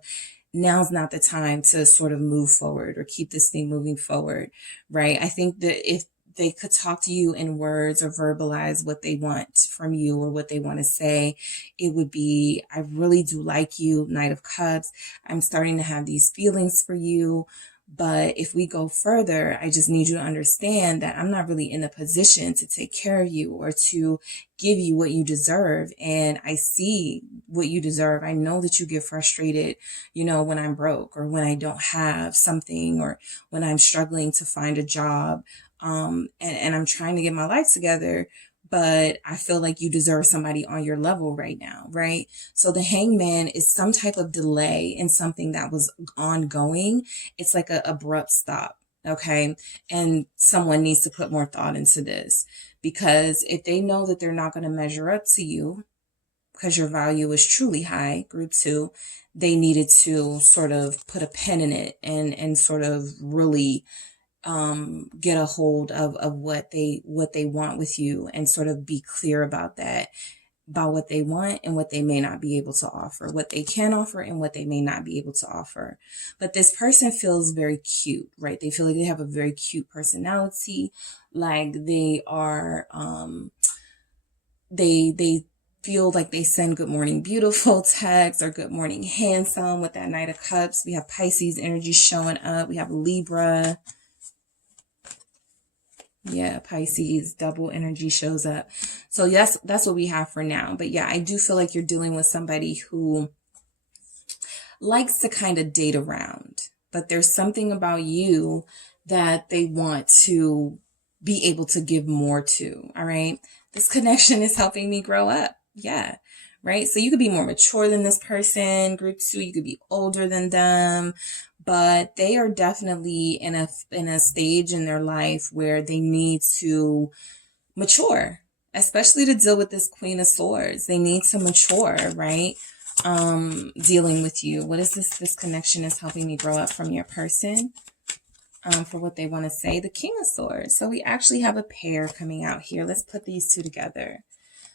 now's not the time to sort of move forward or keep this thing moving forward, right? I think that if they could talk to you in words or verbalize what they want from you or what they want to say, it would be, I really do like you, Knight of Cups. I'm starting to have these feelings for you. But if we go further, I just need you to understand that I'm not really in a position to take care of you or to give you what you deserve. And I see what you deserve. I know that you get frustrated, you know, when I'm broke or when I don't have something or when I'm struggling to find a job. And I'm trying to get my life together. But I feel like you deserve somebody on your level right now, right? So the Hangman is some type of delay in something that was ongoing. It's like an abrupt stop, Okay. And someone needs to put more thought into this, because if they know that they're not going to measure up to you because your value is truly high, group 2, they needed to sort of put a pin in it and sort of really get a hold of what they want with you, and sort of be clear about that, about what they want and what they may not be able to offer, what they can offer and what they may not be able to offer. But this person feels very cute, right? They feel like they have a very cute personality, like they are, they feel like they send good morning beautiful texts or good morning handsome with that Knight of Cups. We have Pisces energy showing up. We have Libra. Yeah, Pisces, double energy shows up. So yes, that's what we have for now. But yeah, I do feel like you're dealing with somebody who likes to kind of date around, but there's something about you that they want to be able to give more to. All right. This connection is helping me grow up. Yeah. Right. So you could be more mature than this person, group 2. You could be older than them, but they are definitely in a stage in their life where they need to mature, especially to deal with this Queen of Swords. They need to mature, right? Dealing with you. What is this? This connection is helping me grow up from your person. For what they want to say, the King of Swords. So we actually have a pair coming out here. Let's put these two together.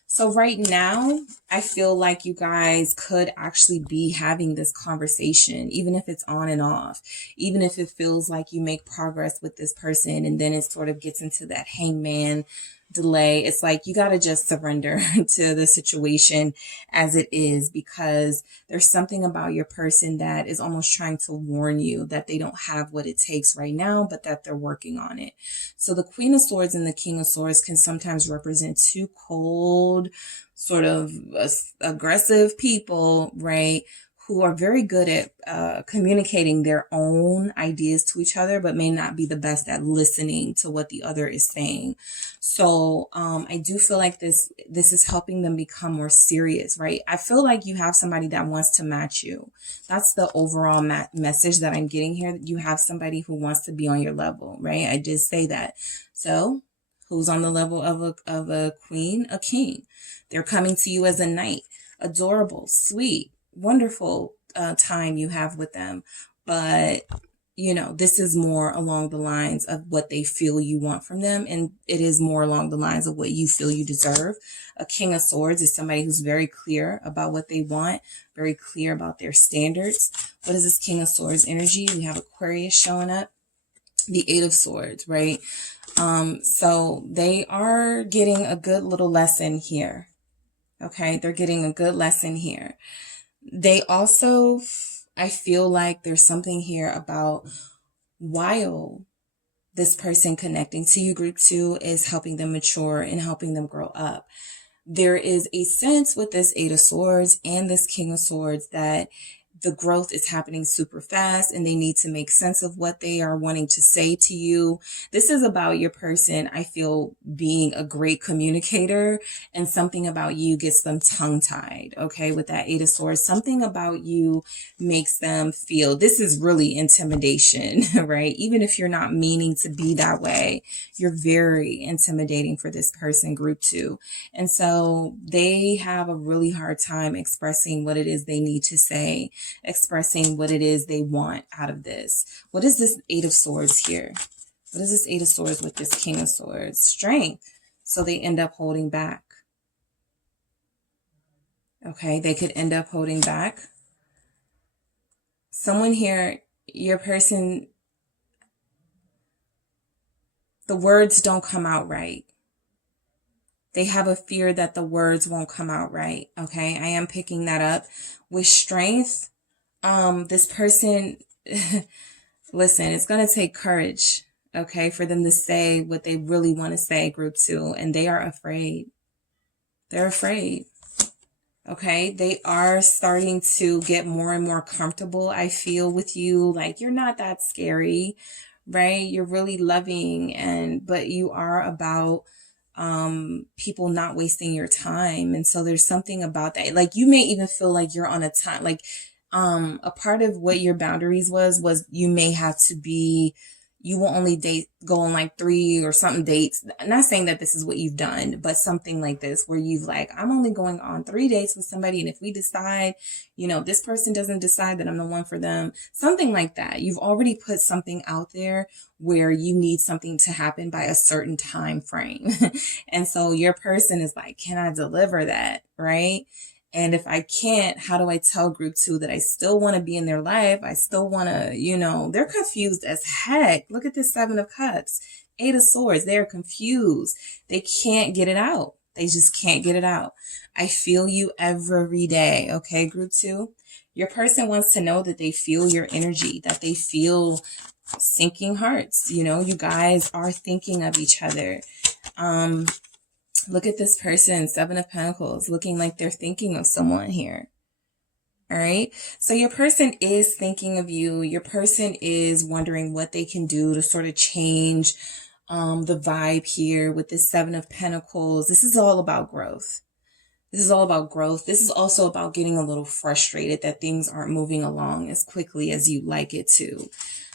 So right now, I feel like you guys could actually be having this conversation, even if it's on and off, even if it feels like you make progress with this person and then it sort of gets into that hangman delay. It's like you got to just surrender to the situation as it is, because there's something about your person that is almost trying to warn you that they don't have what it takes right now, but that they're working on it. So the Queen of Swords and the King of Swords can sometimes represent two cold, sort of aggressive people, right? Who are very good at communicating their own ideas to each other, but may not be the best at listening to what the other is saying. So I do feel like this is helping them become more serious, right? I feel like you have somebody that wants to match you. That's the overall message that I'm getting here. You have somebody who wants to be on your level, right? I did say that. So who's on the level of a queen? A king. They're coming to you as a knight. Adorable, sweet, wonderful time you have with them. But, you know, this is more along the lines of what they feel you want from them. And it is more along the lines of what you feel you deserve. A King of Swords is somebody who's very clear about what they want, very clear about their standards. What is this King of Swords energy? We have Aquarius showing up. The Eight of Swords, right? So they are getting a good little lesson here. Okay, they're getting a good lesson here. They also, I feel like there's something here about while this person connecting to you, group 2, is helping them mature and helping them grow up. There is a sense with this Eight of Swords and this King of Swords that the growth is happening super fast and they need to make sense of what they are wanting to say to you. This is about your person, I feel, being a great communicator, and something about you gets them tongue-tied, okay? With that Eight of Swords, something about you makes them feel, this is really intimidation, right? Even if you're not meaning to be that way, you're very intimidating for this person, group 2. And so they have a really hard time expressing what it is they need to say, expressing what it is they want out of this. What is this Eight of Swords here? What is this Eight of Swords with this King of Swords? Strength. So they end up holding back. Okay, they could end up holding back. Someone here, your person, the words don't come out right. They have a fear that the words won't come out right. Okay, I am picking that up. With strength, this person, listen, it's going to take courage, okay, for them to say what they really want to say, group 2, and they are afraid. They're afraid, okay? They are starting to get more and more comfortable, I feel, with you. Like, you're not that scary, right? You're really loving, but you are about people not wasting your time. And so there's something about that. Like, you may even feel like you're on a time, like, a part of what your boundaries was you may have to be, you will only go on like 3 or something dates. I'm not saying that this is what you've done, but something like this where you've like, I'm only going on 3 dates with somebody. And if we decide, this person doesn't decide that I'm the one for them, something like that. You've already put something out there where you need something to happen by a certain time frame. And so your person is like, can I deliver that? Right? And if I can't, how do I tell group 2 that I still want to be in their life? I still want to, they're confused as heck. Look at this 7 of Cups, 8 of Swords. They're confused. They can't get it out. They just can't get it out. I feel you every day. Okay, group 2. Your person wants to know that they feel your energy, that they feel sinking hearts. You guys are thinking of each other. Look at this person, 7 of Pentacles, looking like they're thinking of someone here. All right. So your person is thinking of you. Your person is wondering what they can do to sort of change the vibe here with this 7 of Pentacles. This is all about growth. This is all about growth. This is also about getting a little frustrated that things aren't moving along as quickly as you'd like it to.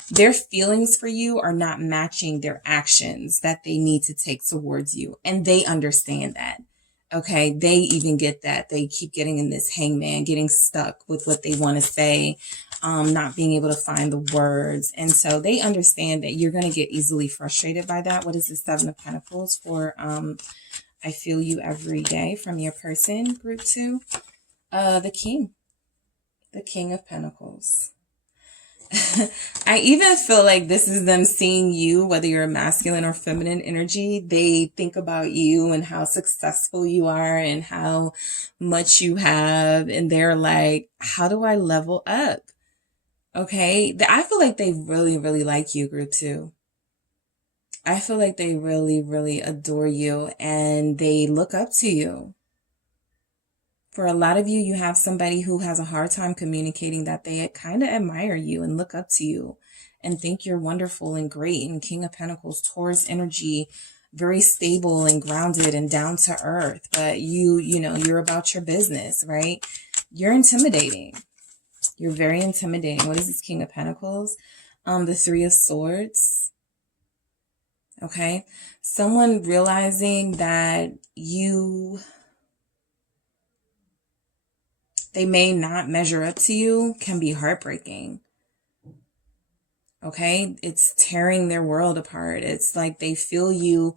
Their feelings for you are not matching their actions that they need to take towards you. And they understand that. Okay. They even get that. They keep getting in this hangman, getting stuck with what they want to say, not being able to find the words. And so they understand that you're going to get easily frustrated by that. What is the 7 of Pentacles for? I feel you every day from your person, group 2. The King of Pentacles. I even feel like this is them seeing you, whether you're a masculine or feminine energy. They think about you and how successful you are and how much you have. And they're like, how do I level up? Okay. I feel like they really, really like you, group 2. I feel like they really, really adore you and they look up to you. For a lot of you, you have somebody who has a hard time communicating that they kind of admire you and look up to you and think you're wonderful and great. And King of Pentacles, Taurus energy, very stable and grounded and down to earth. But you're about your business, right? You're intimidating. You're very intimidating. What is this King of Pentacles? The 3 of Swords. Okay. Someone realizing that they may not measure up to you can be heartbreaking. Okay. It's tearing their world apart. It's like they feel you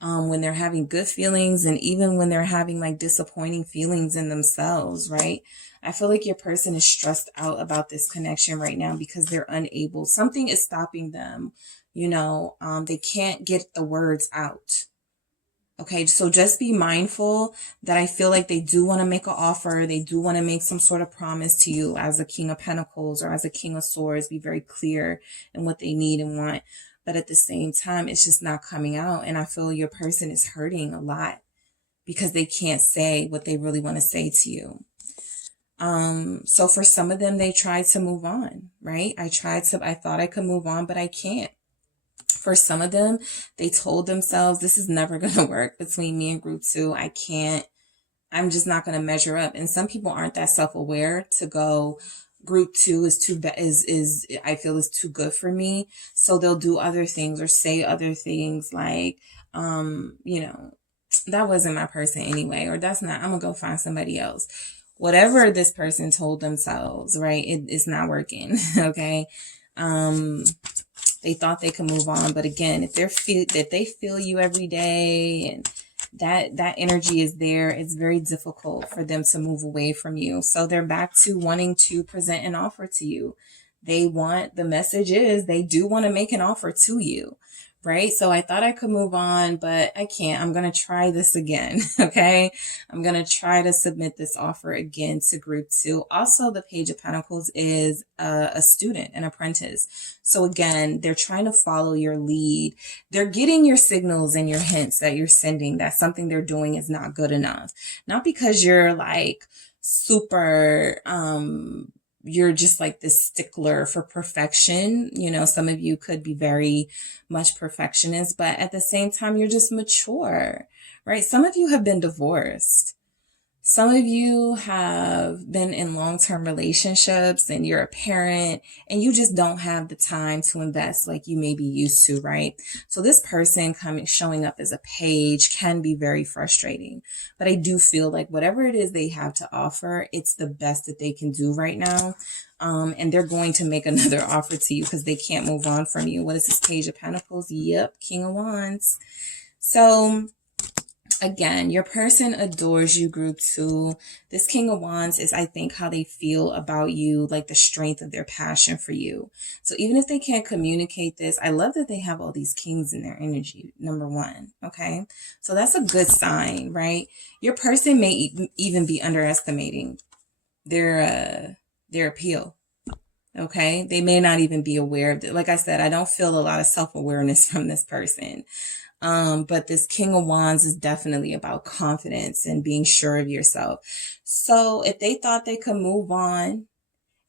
when they're having good feelings and even when they're having like disappointing feelings in themselves, right? I feel like your person is stressed out about this connection right now because they're unable. Something is stopping them. They can't get the words out. Okay, so just be mindful that I feel like they do want to make an offer. They do want to make some sort of promise to you as a King of Pentacles or as a King of Swords. Be very clear in what they need and want. But at the same time, it's just not coming out. And I feel your person is hurting a lot because they can't say what they really want to say to you. So for some of them, they tried to move on, right? I thought I could move on, but I can't. For some of them, they told themselves, this is never going to work between me and group 2. I can't, I'm just not going to measure up. And some people aren't that self-aware to go, group 2 is too I feel is too good for me. So they'll do other things or say other things like, that wasn't my person anyway, or I'm going to go find somebody else. Whatever this person told themselves, right? It's not working. Okay. They thought they could move on, but again, if they feel you every day and that energy is there, it's very difficult for them to move away from you. So they're back to wanting to present an offer to you. The message is they do want to make an offer to you, right? So I thought I could move on, but I can't. I'm going to try this again. Okay. I'm going to try to submit this offer again to group 2. Also, the Page of Pentacles is a student, an apprentice. So again, they're trying to follow your lead. They're getting your signals and your hints that you're sending that something they're doing is not good enough. Not because you're like super, you're just like this stickler for perfection. Some of you could be very much perfectionist, but at the same time, you're just mature, right? Some of you have been divorced. Some of you have been in long-term relationships and you're a parent and you just don't have the time to invest like you may be used to, right? So this person showing up as a page can be very frustrating, but I do feel like whatever it is they have to offer, it's the best that they can do right now. And they're going to make another offer to you because they can't move on from you. What is this Page of Pentacles? Yep, King of Wands. So again, your person adores you, group 2. This King of Wands is, I think, how they feel about you, like the strength of their passion for you. So even if they can't communicate this, I love that they have all these kings in their energy, number 1. Okay. So that's a good sign, right? Your person may even be underestimating their appeal. Okay. They may not even be aware of it. Like I said, I don't feel a lot of self-awareness from this person. But this King of Wands is definitely about confidence and being sure of yourself. So if they thought they could move on,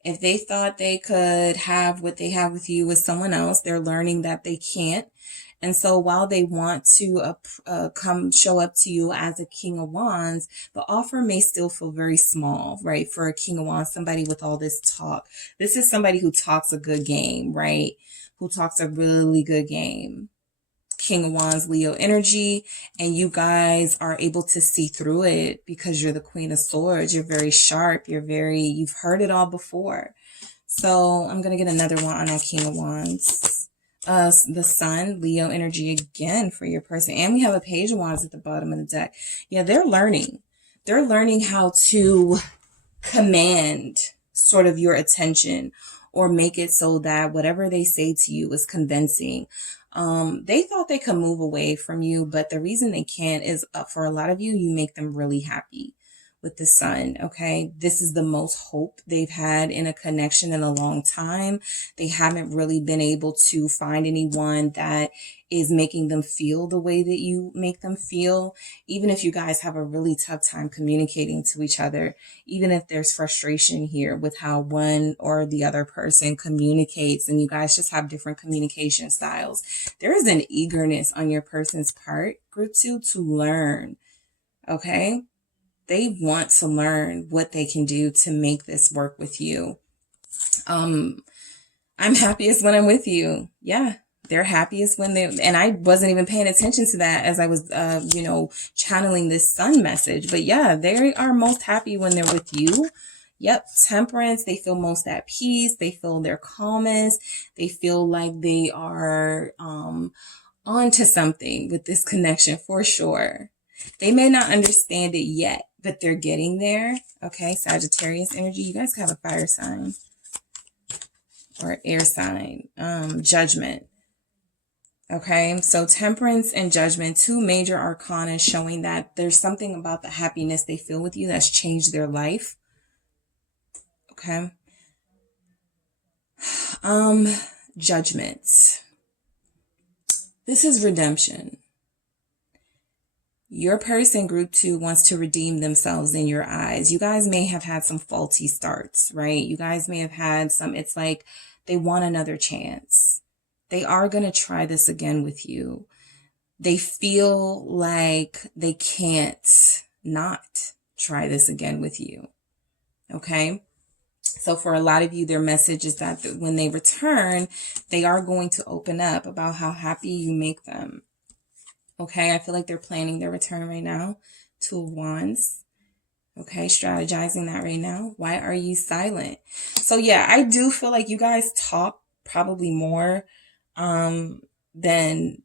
if they thought they could have what they have with you with someone else, they're learning that they can't. And so while they want to come show up to you as a King of Wands, the offer may still feel very small, right? For a King of Wands, somebody with all this talk. This is somebody who talks a good game, right? Who talks a really good game. King of Wands, Leo energy, and you guys are able to see through it because you're the Queen of Swords. You're very sharp. You've heard it all before. So I'm going to get another one on that King of Wands. The Sun, Leo energy again for your person. And we have a Page of Wands at the bottom of the deck. Yeah, they're learning. They're learning how to command sort of your attention or make it so that whatever they say to you is convincing. They thought they could move away from you, but the reason they can't is for a lot of you, you make them really happy with the Sun. Okay. This is the most hope they've had in a connection in a long time. They haven't really been able to find anyone that is making them feel the way that you make them feel. Even if you guys have a really tough time communicating to each other, even if there's frustration here with how one or the other person communicates and you guys just have different communication styles, there is an eagerness on your person's part, group 2, to learn. Okay. They want to learn what they can do to make this work with you. I'm happiest when I'm with you. Yeah. They're happiest when and I wasn't even paying attention to that as I was, channeling this Sun message. But yeah, they are most happy when they're with you. Yep. Temperance. They feel most at peace. They feel their calmest. They feel like they are, onto something with this connection for sure. They may not understand it yet, but they're getting there. Okay. Sagittarius energy. You guys have a fire sign or air sign. Judgment. Okay, so Temperance and Judgment, 2 major arcana showing that there's something about the happiness they feel with you that's changed their life. Okay. Judgment. This is redemption. Your person, group 2, wants to redeem themselves in your eyes. You guys may have had some faulty starts, right? You guys may have had it's like they want another chance. They are going to try this again with you. They feel like they can't not try this again with you. Okay. So for a lot of you, their message is that when they return, they are going to open up about how happy you make them. Okay. I feel like they're planning their return right now. 2 of Wands. Okay. Strategizing that right now. Why are you silent? So yeah, I do feel like you guys talk probably more than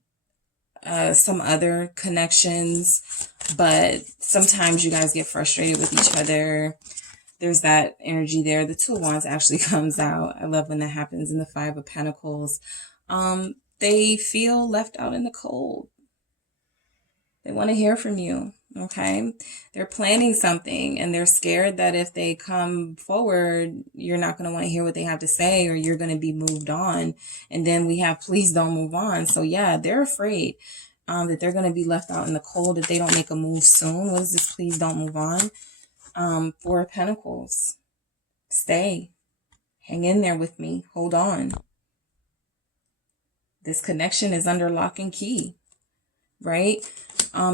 some other connections, but sometimes you guys get frustrated with each other. There's that energy there. The 2 of Wands actually comes out. I love when that happens in the 5 of Pentacles. They feel left out in the cold. They want to hear from you. Okay. They're planning something and they're scared that if they come forward, you're not going to want to hear what they have to say or you're going to be moved on. And then we have, please don't move on. So yeah, they're afraid that they're going to be left out in the cold if they don't make a move soon. What is this? Please don't move on. 4 of Pentacles. Stay. Hang in there with me. Hold on. This connection is under lock and key. right?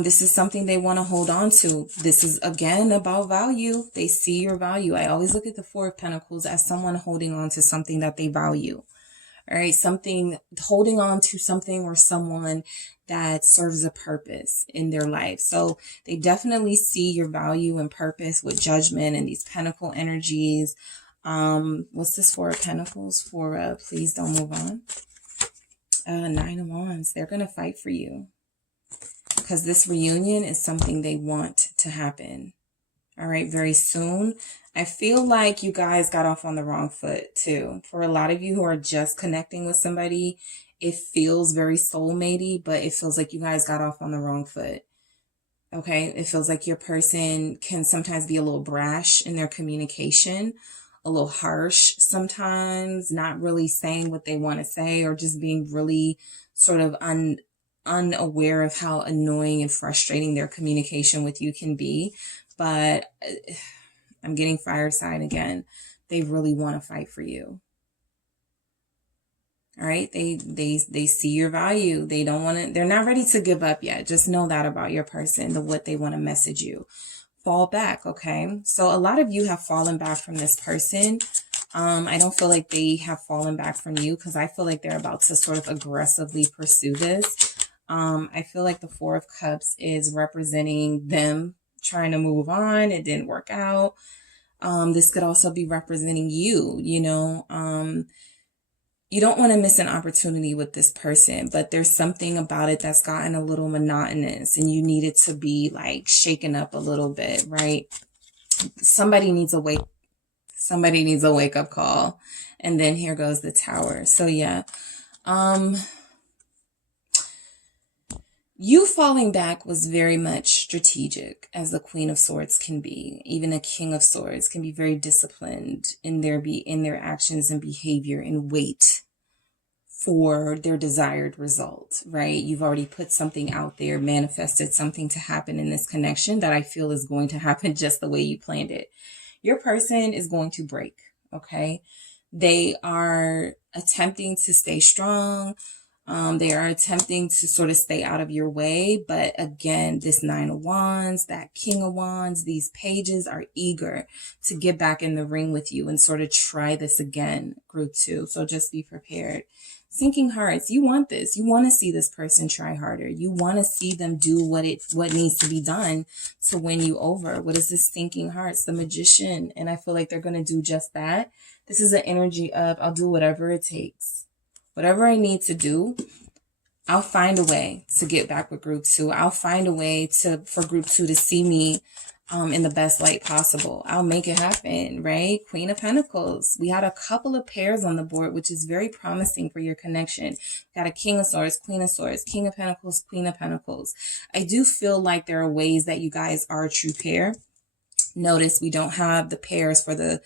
This is something they want to hold on to. This is, again, about value. They see your value. I always look at the Four of Pentacles as someone holding on to something that they value. All right, holding on to something or someone that serves a purpose in their life. So they definitely see your value and purpose with Judgment and these Pentacle energies. What's this Four of Pentacles for? Please don't move on. Nine of Wands. They're going to fight for you, because this reunion is something they want to happen. All right, very soon. I feel like you guys got off on the wrong foot too. For a lot of you who are just connecting with somebody, it feels very soulmatey, but it feels like you guys got off on the wrong foot. Okay, it feels like your person can sometimes be a little brash in their communication, a little harsh sometimes, not really saying what they want to say, or just being really sort of unaware of how annoying and frustrating their communication with you can be. But I'm getting fire sign again. They really want to fight for you. All right. They see your value. They don't want to, they're not ready to give up yet. Just know that about your person, what they want to message you. Fall back. Okay. So a lot of you have fallen back from this person. I don't feel like they have fallen back from you, because I feel like they're about to sort of aggressively pursue this. I feel like the Four of Cups is representing them trying to move on. It didn't work out. This could also be representing you, you know. You don't want to miss an opportunity with this person, but there's something about it that's gotten a little monotonous and you need it to be like shaken up a little bit, right? Somebody needs a wake up call. And then here goes the Tower. So yeah, you falling back was very much strategic, as the Queen of Swords can be. Even a King of Swords can be very disciplined in their actions and behavior, and wait for their desired result, right? You've already put something out there, manifested something to happen in this connection that I feel is going to happen just the way you planned it. Your person is going to break, okay? They are attempting to stay strong. They are attempting to sort of stay out of your way. But again, this Nine of Wands, that King of Wands, these pages are eager to get back in the ring with you and sort of try this again, group 2. So just be prepared. Sinking hearts, you want this. You want to see this person try harder. You want to see them do what needs to be done to win you over. What is this sinking hearts? The Magician. And I feel like they're going to do just that. This is an energy of, I'll do whatever it takes. Whatever I need to do, I'll find a way to get back with group 2. I'll find a way for group 2 to see me in the best light possible. I'll make it happen, right? Queen of Pentacles. We had a couple of pairs on the board, which is very promising for your connection. Got a King of Swords, Queen of Swords, King of Pentacles, Queen of Pentacles. I do feel like there are ways that you guys are a true pair. Notice we don't have the pairs for the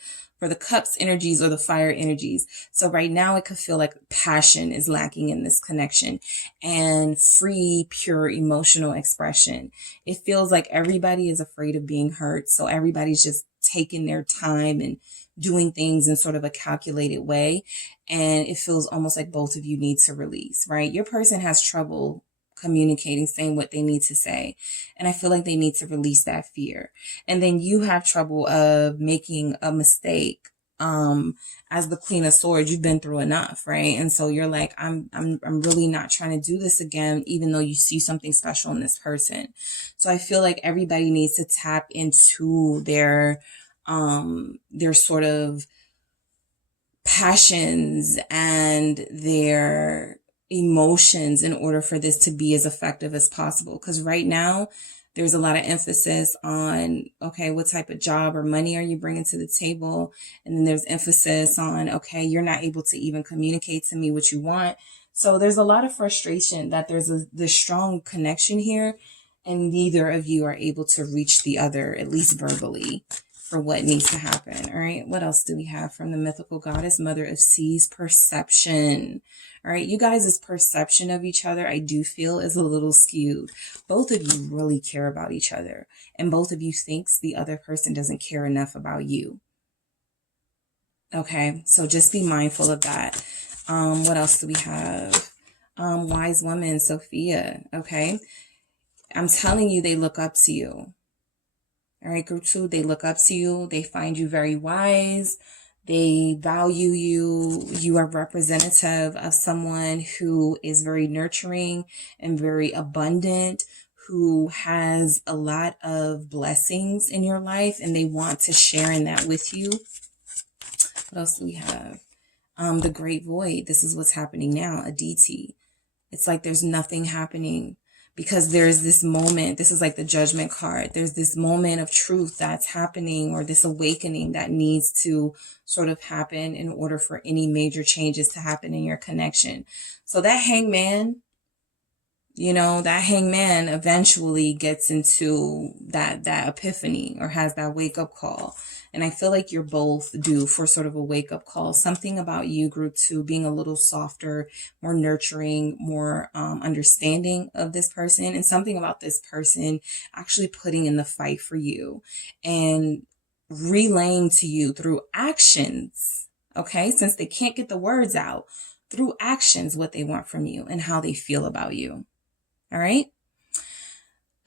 cups energies or the fire energies. So right now it could feel like passion is lacking in this connection and free, pure emotional expression. It feels like everybody is afraid of being hurt. So everybody's just taking their time and doing things in sort of a calculated way. And it feels almost like both of you need to release, right? Your person has trouble communicating, saying what they need to say. And I feel like they need to release that fear. And then you have trouble of making a mistake. As the Queen of Swords, you've been through enough, right? And so you're like, I'm really not trying to do this again, even though you see something special in this person. So I feel like everybody needs to tap into their sort of passions and their emotions in order for this to be as effective as possible. Because right now there's a lot of emphasis on, okay, what type of job or money are you bringing to the table? And then there's emphasis on, okay, you're not able to even communicate to me what you want. So there's a lot of frustration that there's this strong connection here, and neither of you are able to reach the other, at least verbally, for what needs to happen. All right. What else do we have from the mythical goddess, Mother of Seas? Perception. All right. You guys' perception of each other, I do feel, is a little skewed. Both of you really care about each other, and both of you thinks the other person doesn't care enough about you. Okay. So just be mindful of that. What else do we have? Wise woman, Sophia. Okay. I'm telling you, they look up to you. All right, group 2, they look up to you. They find you very wise. They value you. You are representative of someone who is very nurturing and very abundant, who has a lot of blessings in your life, and they want to share in that with you. What else do we have? The Great Void. This is what's happening now, a DT. It's like there's nothing happening because there's this moment. This is like the Judgment card. There's this moment of truth that's happening, or this awakening that needs to sort of happen in order for any major changes to happen in your connection. So that hangman, you know, that hangman eventually gets into that epiphany, or has that wake up call. And I feel like you're both due for sort of a wake up call. Something about you, group 2, being a little softer, more nurturing, more understanding of this person, and something about this person actually putting in the fight for you and relaying to you through actions. Okay. Since they can't get the words out, through actions, what they want from you and how they feel about you. All right.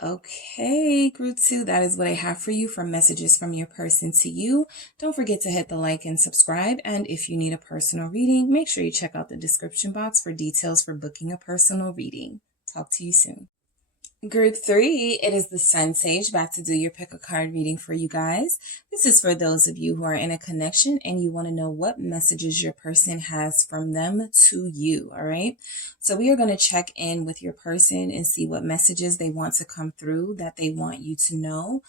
Okay, group 2, that is what I have for you for messages from your person to you. Don't forget to hit the like and subscribe. And if you need a personal reading, make sure you check out the description box for details for booking a personal reading. Talk to you soon. Group 3, it is the SunSage back to do your pick a card reading for you guys. This is for those of you who are in a connection and you want to know what messages your person has from them to you. All right. So we are going to check in with your person and see what messages they want to come through, that they want you to know.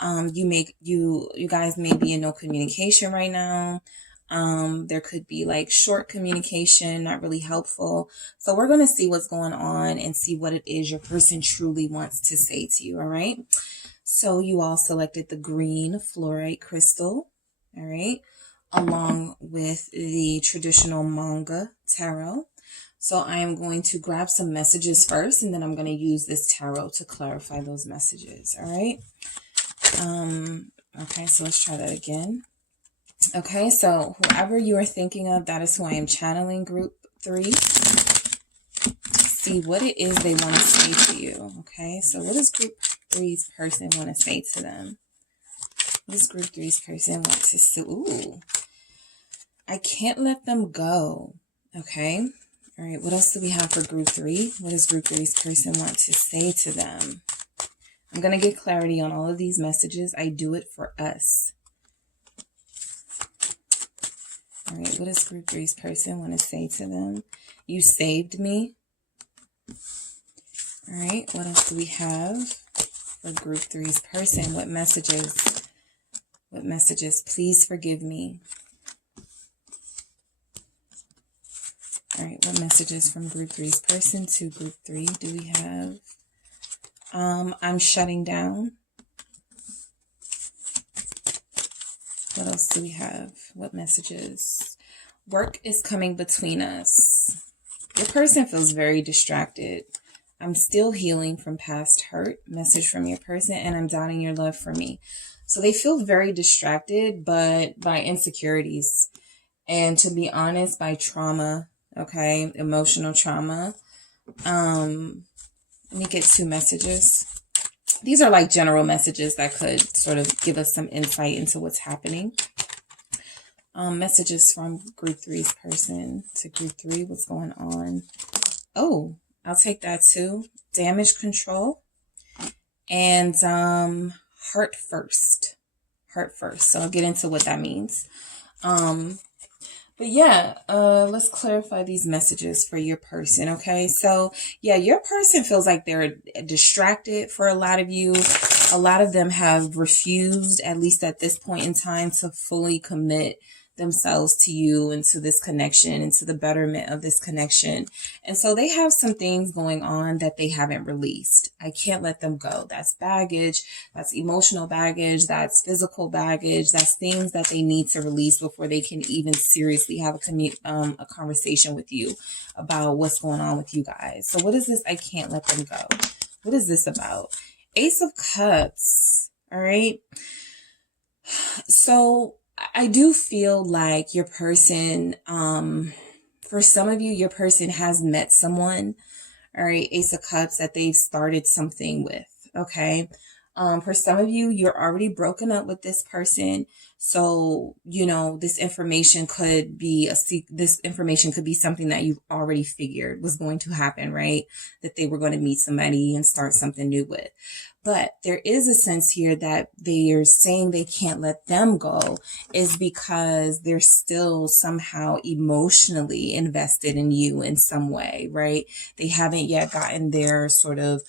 You guys may be in no communication right now. There could be like short communication, not really helpful. So we're going to see what's going on and see what it is your person truly wants to say to you. All right. So you all selected the green fluorite crystal. All right. Along with the traditional manga tarot. So I am going to grab some messages first, and then I'm going to use this tarot to clarify those messages. All right. Okay. So let's try that again. Okay, so whoever you are thinking of, that is who I am channeling, group 3. See what it is they want to say to you. Okay, so what does group 3's person want to say to them? What does group 3's person want to say? Ooh, I can't let them go. Okay, all right, what else do we have for group 3? What does group 3's person want to say to them? I'm going to get clarity on all of these messages. I do it for us. All right, what does group 3's person want to say to them? You saved me. All right, what else do we have for group 3's person? What messages? What messages? Please forgive me. All right, what messages from group 3's person to group 3 do we have? I'm shutting down. What else do we have? What messages? Work is coming between us. Your person feels very distracted. I'm still healing from past hurt. Message from your person. And I'm doubting your love for me. So they feel very distracted, but by insecurities. And to be honest, by trauma. Okay. Emotional trauma. Let me get 2 messages. These are like general messages that could sort of give us some insight into what's happening. Messages from group 3's person to group 3. What's going on? Oh, I'll take that too. Damage control and heart first. Heart first. So I'll get into what that means. But yeah, let's clarify these messages for your person, okay? So yeah, your person feels like they're distracted for a lot of you. A lot of them have refused, at least at this point in time, to fully commit themselves to you and to this connection and to the betterment of this connection. And so they have some things going on that they haven't released. I can't let them go. That's baggage. That's emotional baggage. That's physical baggage. That's things that they need to release before they can even seriously have a conversation with you about what's going on with you guys. So what is this? I can't let them go. What is this about? Ace of Cups. All right. So I do feel like your person, for some of you, your person has met someone, All right, Ace of Cups, that they've started something with. Okay. For some of you, you're already broken up with this person. So, you know, this information could be something that you've already figured was going to happen, right? That they were going to meet somebody and start something new with. But there is a sense here that they are saying they can't let them go is because they're still somehow emotionally invested in you in some way, right? They haven't yet gotten their sort of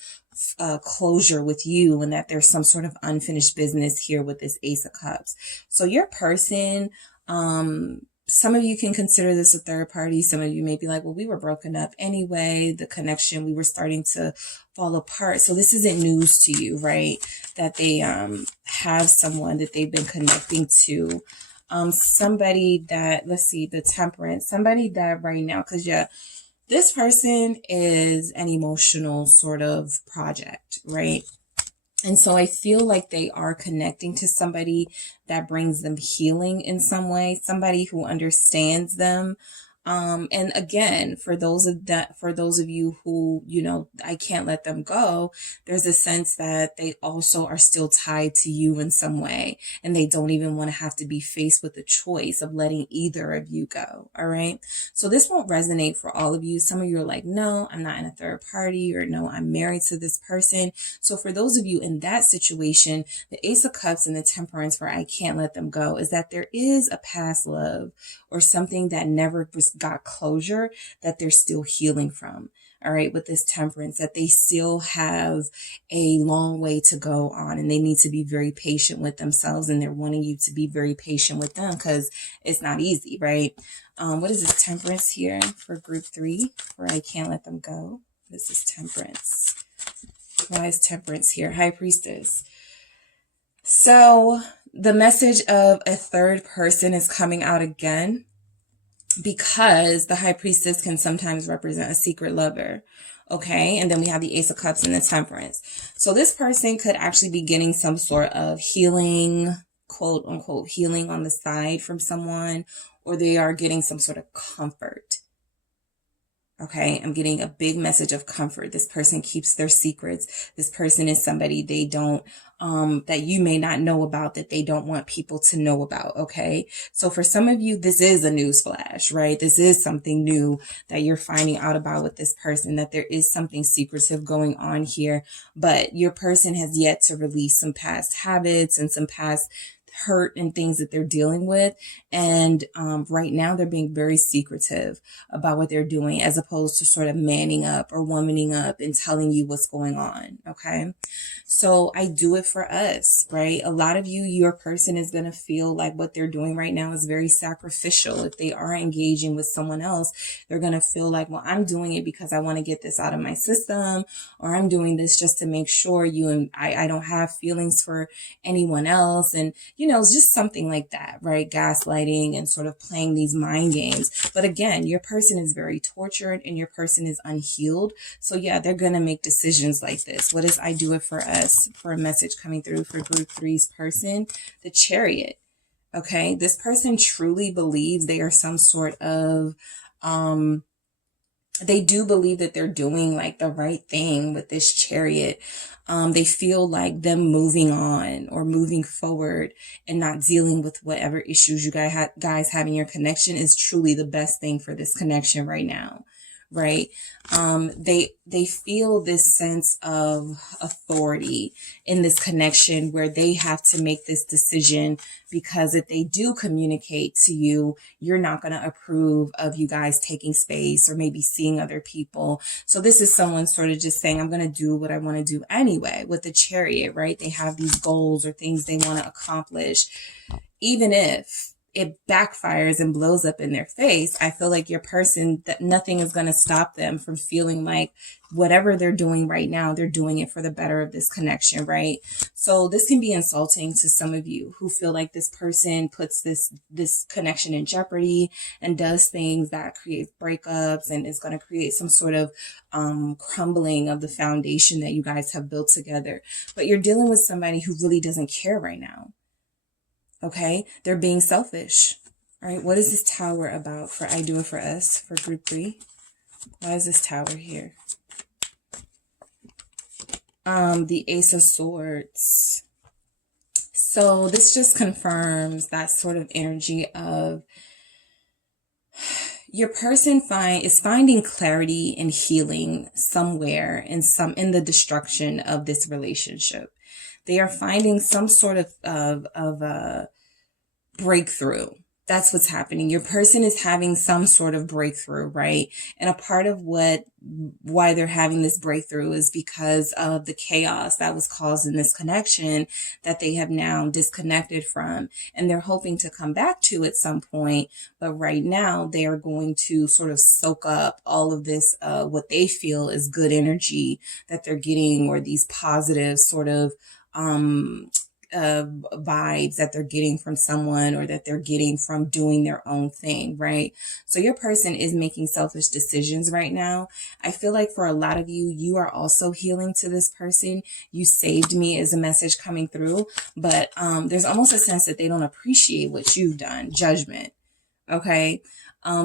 closure with you, and that there's some sort of unfinished business here with this Ace of Cups. So your person, some of you can consider this a third party. Some of you may be like, well, we were broken up anyway. The connection, we were starting to fall apart. So this isn't news to you, right? That they have someone that they've been connecting to. Somebody that, let's see, the Temperance, somebody that right now, because yeah, this person is an emotional sort of project, right? And so I feel like they are connecting to somebody that brings them healing in some way, somebody who understands them. And again, for those of you who, you know, I can't let them go, there's a sense that they also are still tied to you in some way, and they don't even want to have to be faced with the choice of letting either of you go. All right. So this won't resonate for all of you. Some of you are like, no, I'm not in a third party, or no, I'm married to this person. So for those of you in that situation, the Ace of Cups and the Temperance for I can't let them go is that there is a past love or something that never got closure that they're still healing from. All right, with this Temperance, that they still have a long way to go on, and they need to be very patient with themselves, and they're wanting you to be very patient with them because it's not easy, right? What is this Temperance here for group 3 for I can't let them go? This is Temperance. Why is Temperance here? High Priestess. So the message of a third person is coming out again, because the High Priestess can sometimes represent a secret lover. Okay. And then we have the Ace of Cups and the Temperance. So this person could actually be getting some sort of healing, quote unquote, healing on the side from someone, or they are getting some sort of comfort. Okay, I'm getting a big message of comfort. This person keeps their secrets. This person is somebody they don't, that you may not know about, that they don't want people to know about. Okay, so for some of you, this is a news flash, right? This is something new that you're finding out about with this person, that there is something secretive going on here, but your person has yet to release some past habits and some past hurt and things that they're dealing with. And right now they're being very secretive about what they're doing, as opposed to sort of manning up or womaning up and telling you what's going on. Okay. So I do it for us, right? A lot of you, your person is going to feel like what they're doing right now is very sacrificial. If they are engaging with someone else, they're going to feel like, well, I'm doing it because I want to get this out of my system, or I'm doing this just to make sure you and I don't have feelings for anyone else. And, you know, it's just something like that, right? Gaslighting and sort of playing these mind games. But again, your person is very tortured and your person is unhealed. So yeah, they're going to make decisions like this. What is I do it for us, for a message coming through for group 3's person? The Chariot. Okay. This person truly believes they are some sort of, they do believe that they're doing like the right thing with this Chariot. They feel like them moving on or moving forward and not dealing with whatever issues you guys have in your connection is truly the best thing for this connection right now. Right. They feel this sense of authority in this connection where they have to make this decision, because if they do communicate to you, you're not going to approve of you guys taking space or maybe seeing other people. So this is someone sort of just saying, I'm going to do what I want to do anyway. With the Chariot, right? They have these goals or things they want to accomplish. Even if it backfires and blows up in their face, I feel like your person, that nothing is going to stop them from feeling like whatever they're doing right now, they're doing it for the better of this connection, right? So this can be insulting to some of you who feel like this person puts this connection in jeopardy and does things that create breakups and is going to create some sort of crumbling of the foundation that you guys have built together. But you're dealing with somebody who really doesn't care right now. Okay, they're being selfish. All right, what is this Tower about for I do it for us for group 3? Why is this Tower here? The Ace of Swords. So this just confirms that sort of energy of your person is finding clarity and healing somewhere in the destruction of this relationship. They are finding some sort of breakthrough. That's what's happening. Your person is having some sort of breakthrough, right? And a part of why they're having this breakthrough is because of the chaos that was caused in this connection that they have now disconnected from. And they're hoping to come back to at some point. But right now they are going to sort of soak up all of this, what they feel is good energy that they're getting, or these positive sort of, vibes that they're getting from someone, or that they're getting from doing their own thing, right? So your person is making selfish decisions right now. I feel like for a lot of you, you are also healing to this person. You saved me is a message coming through, but there's almost a sense that they don't appreciate what you've done. Judgment. Okay.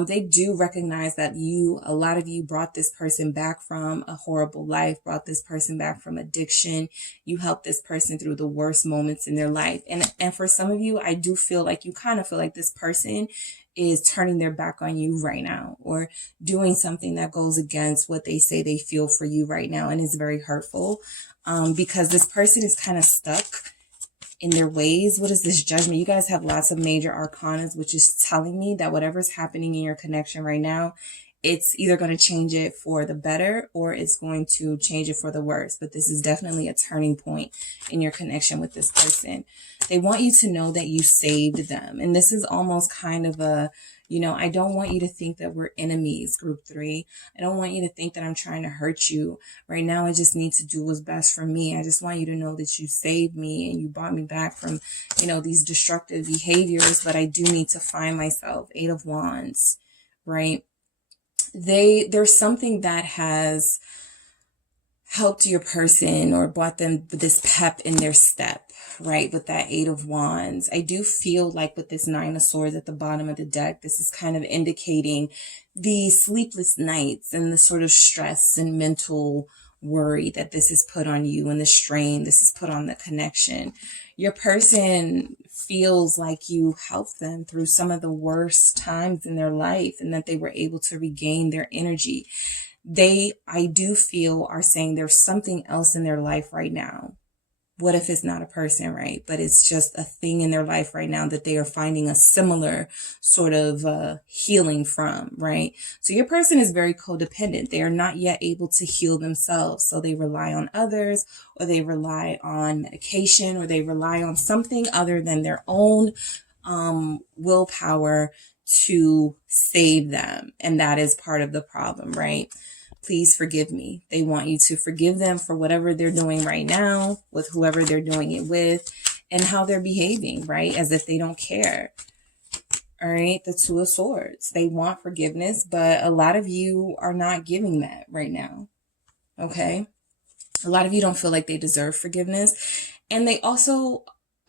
They do recognize that a lot of you brought this person back from a horrible life, brought this person back from addiction. You helped this person through the worst moments in their life. And for some of you, I do feel like you kind of feel like this person is turning their back on you right now, or doing something that goes against what they say they feel for you right now. And it's very hurtful, because this person is kind of stuck in their ways. What is this Judgment? You guys have lots of major arcanas, which is telling me that whatever's happening in your connection right now, it's either going to change it for the better, or it's going to change it for the worse. But this is definitely a turning point in your connection with this person. They want you to know that you saved them. And this is almost kind of a, I don't want you to think that we're enemies, group 3. I don't want you to think that I'm trying to hurt you. Right now, I just need to do what's best for me. I just want you to know that you saved me and you brought me back from, these destructive behaviors, but I do need to find myself. 8 of Wands, right? There's something that has helped your person or brought them this pep in their step, right? With that 8 of Wands. I do feel like with this 9 of Swords at the bottom of the deck, this is kind of indicating the sleepless nights and the sort of stress and mental worry that this is put on you, and the strain this is put on the connection. Your person feels like you helped them through some of the worst times in their life, and that they were able to regain their energy. I do feel, are saying there's something else in their life right now. What if it's not a person, right? But it's just a thing in their life right now that they are finding a similar sort of healing from, right? So your person is very codependent. They are not yet able to heal themselves. So they rely on others, or they rely on medication, or they rely on something other than their own willpower to save them. And that is part of the problem, right? Please forgive me. They want you to forgive them for whatever they're doing right now, with whoever they're doing it with, and how they're behaving, right? As if they don't care. All right. The 2 of Swords. They want forgiveness, but a lot of you are not giving that right now. Okay. A lot of you don't feel like they deserve forgiveness. And they also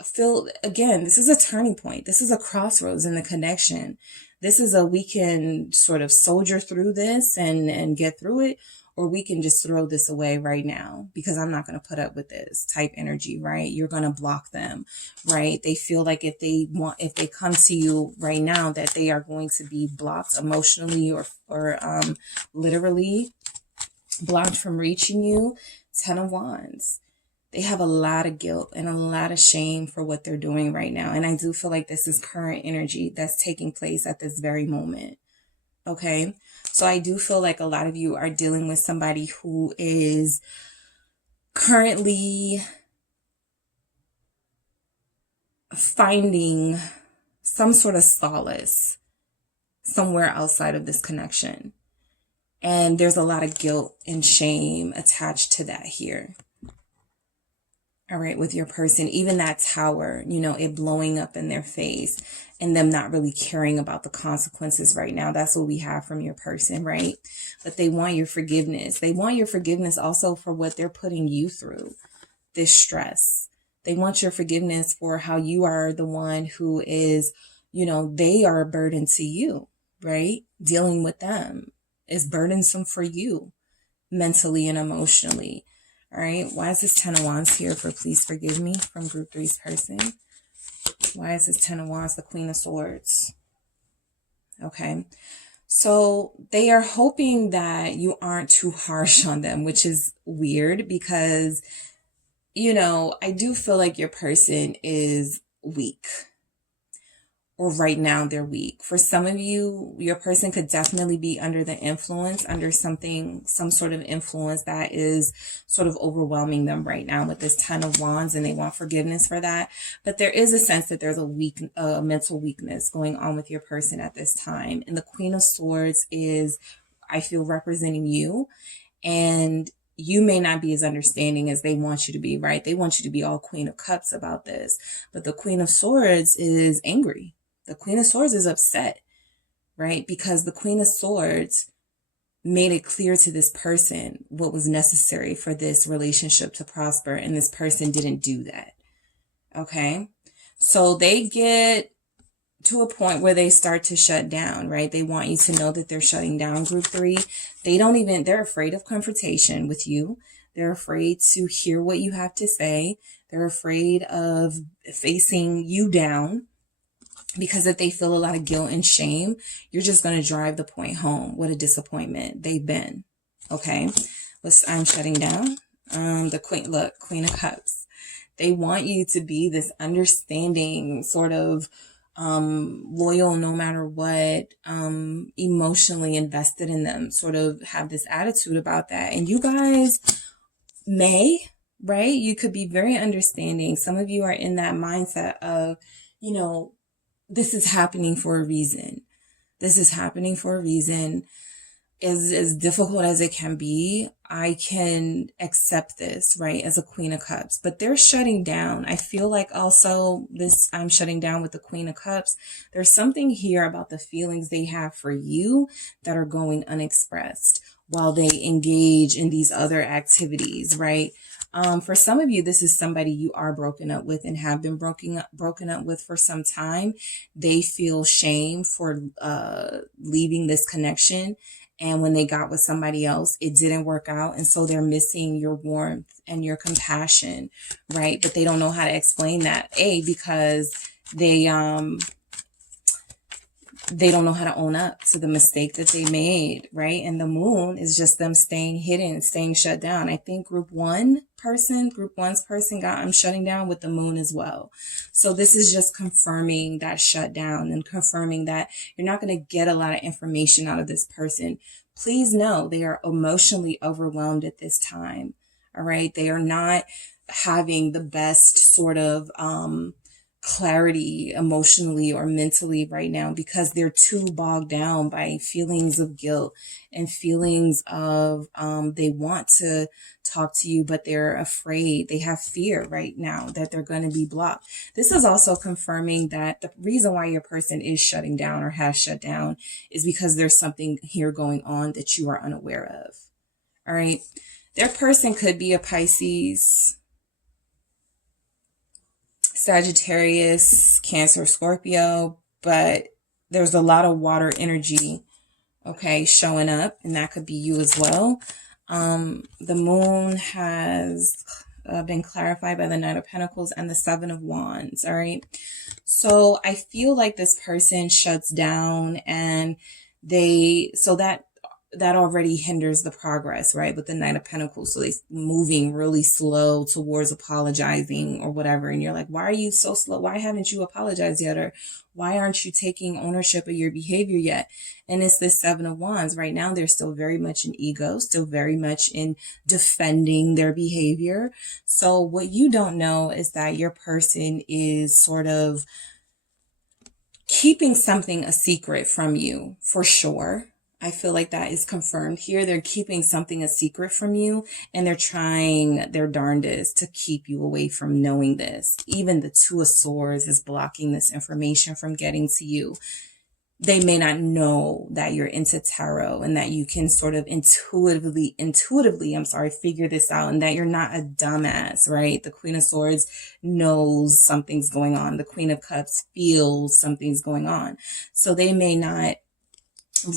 feel, again, this is a turning point. This is a crossroads in the connection. This is we can sort of soldier through this and get through it, or we can just throw this away right now, because I'm not going to put up with this type energy, right? You're going to block them, right? They feel like if they come to you right now, that they are going to be blocked emotionally or literally blocked from reaching you. 10 of Wands. They have a lot of guilt and a lot of shame for what they're doing right now. And I do feel like this is current energy that's taking place at this very moment. Okay. So I do feel like a lot of you are dealing with somebody who is currently finding some sort of solace somewhere outside of this connection. And there's a lot of guilt and shame attached to that here. All right, with your person, even that tower, it blowing up in their face and them not really caring about the consequences right now. That's what we have from your person, right? But they want your forgiveness. They want your forgiveness also for what they're putting you through, this stress. They want your forgiveness for how you are the one who is, they are a burden to you, right? Dealing with them is burdensome for you mentally and emotionally. All right. Why is this 10 of Wands here for Please Forgive Me from Group 3's person? Why is this 10 of Wands the Queen of Swords? Okay. So they are hoping that you aren't too harsh on them, which is weird because, you know, I do feel like your person is weak. Or right now they're weak. For some of you, your person could definitely be under the influence, under some sort of influence that is sort of overwhelming them right now with this 10 of Wands, and they want forgiveness for that. But there is a sense that there's a mental weakness going on with your person at this time. And the Queen of Swords is, I feel, representing you. And you may not be as understanding as they want you to be, right? They want you to be all Queen of Cups about this. But the Queen of Swords is angry. The Queen of Swords is upset, right? Because the Queen of Swords made it clear to this person what was necessary for this relationship to prosper, and this person didn't do that, okay? So they get to a point where they start to shut down, right? They want you to know that they're shutting down, Group 3. They're afraid of confrontation with you. They're afraid to hear what you have to say. They're afraid of facing you down. Because if they feel a lot of guilt and shame, you're just going to drive the point home. What a disappointment they've been. Okay. I'm shutting down. The Queen of Cups. They want you to be this understanding, sort of loyal no matter what, emotionally invested in them, sort of have this attitude about that. And you guys right? You could be very understanding. Some of you are in that mindset of, you know, this is happening for a reason. This is happening for a reason. As difficult as it can be, I can accept this, right, as a Queen of Cups. But they're shutting down. I feel like also I'm shutting down with the Queen of Cups. There's something here about the feelings they have for you that are going unexpressed while they engage in these other activities, right? For some of you, this is somebody you are broken up with and have been broken up with for some time. They feel shame for leaving this connection. And when they got with somebody else, it didn't work out. And so they're missing your warmth and your compassion, right? But they don't know how to explain that. Because they don't know how to own up to the mistake that they made, right? And the Moon is just them staying hidden, staying shut down. I think Group 1's person got I'm shutting down with the Moon as well. So this is just confirming that shutdown and confirming that you're not going to get a lot of information out of this person. Please know they are emotionally overwhelmed at this time. All right. They are not having the best sort of, clarity emotionally or mentally right now because they're too bogged down by feelings of guilt and feelings of they want to talk to you, but they're afraid. They have fear right now that they're going to be blocked. This is also confirming that the reason why your person is shutting down or has shut down is because there's something here going on that you are unaware of. All right. Their person could be a Pisces, Sagittarius, Cancer, Scorpio, but there's a lot of water energy, okay, showing up, and that could be you as well. The Moon has been clarified by the Knight of Pentacles and the Seven of Wands, all right? So I feel like this person shuts down and that already hinders the progress, right? With the Knight of Pentacles. So they're moving really slow towards apologizing or whatever. And you're like, why are you so slow? Why haven't you apologized yet? Or why aren't you taking ownership of your behavior yet? And it's this Seven of Wands. Right now, they're still very much in ego, still very much in defending their behavior. So what you don't know is that your person is sort of keeping something a secret from you, for sure. I feel like that is confirmed here. They're keeping something a secret from you, and they're trying their darndest to keep you away from knowing this. Even the Two of Swords is blocking this information from getting to you. They may not know that you're into tarot and that you can sort of intuitively, figure this out, and that you're not a dumbass, right? The Queen of Swords knows something's going on. The Queen of Cups feels something's going on. So they may not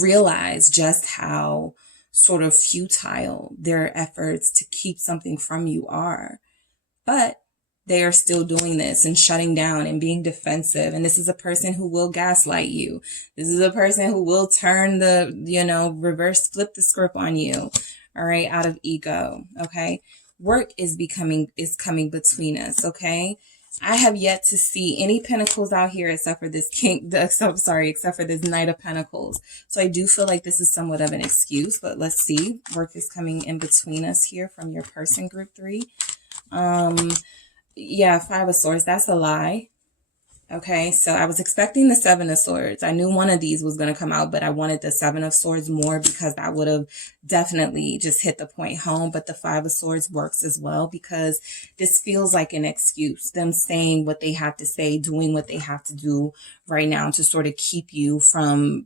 realize just how sort of futile their efforts to keep something from you are. But they are still doing this and shutting down and being defensive. And this is a person who will gaslight you. This is a person who will turn the, flip the script on you. All right. Out of ego. Okay. Work is coming between us. Okay. I have yet to see any pentacles out here except for this except for this Knight of Pentacles. So I do feel like this is somewhat of an excuse, but let's see. Work is coming in between us here from your person, group 3. Yeah, 5 of Swords. That's a lie. Okay, so I was expecting the 7 of Swords. I knew one of these was going to come out, but I wanted the 7 of Swords more because that would have definitely just hit the point home. But the 5 of Swords works as well because this feels like an excuse. Them saying what they have to say, doing what they have to do right now to sort of keep you from,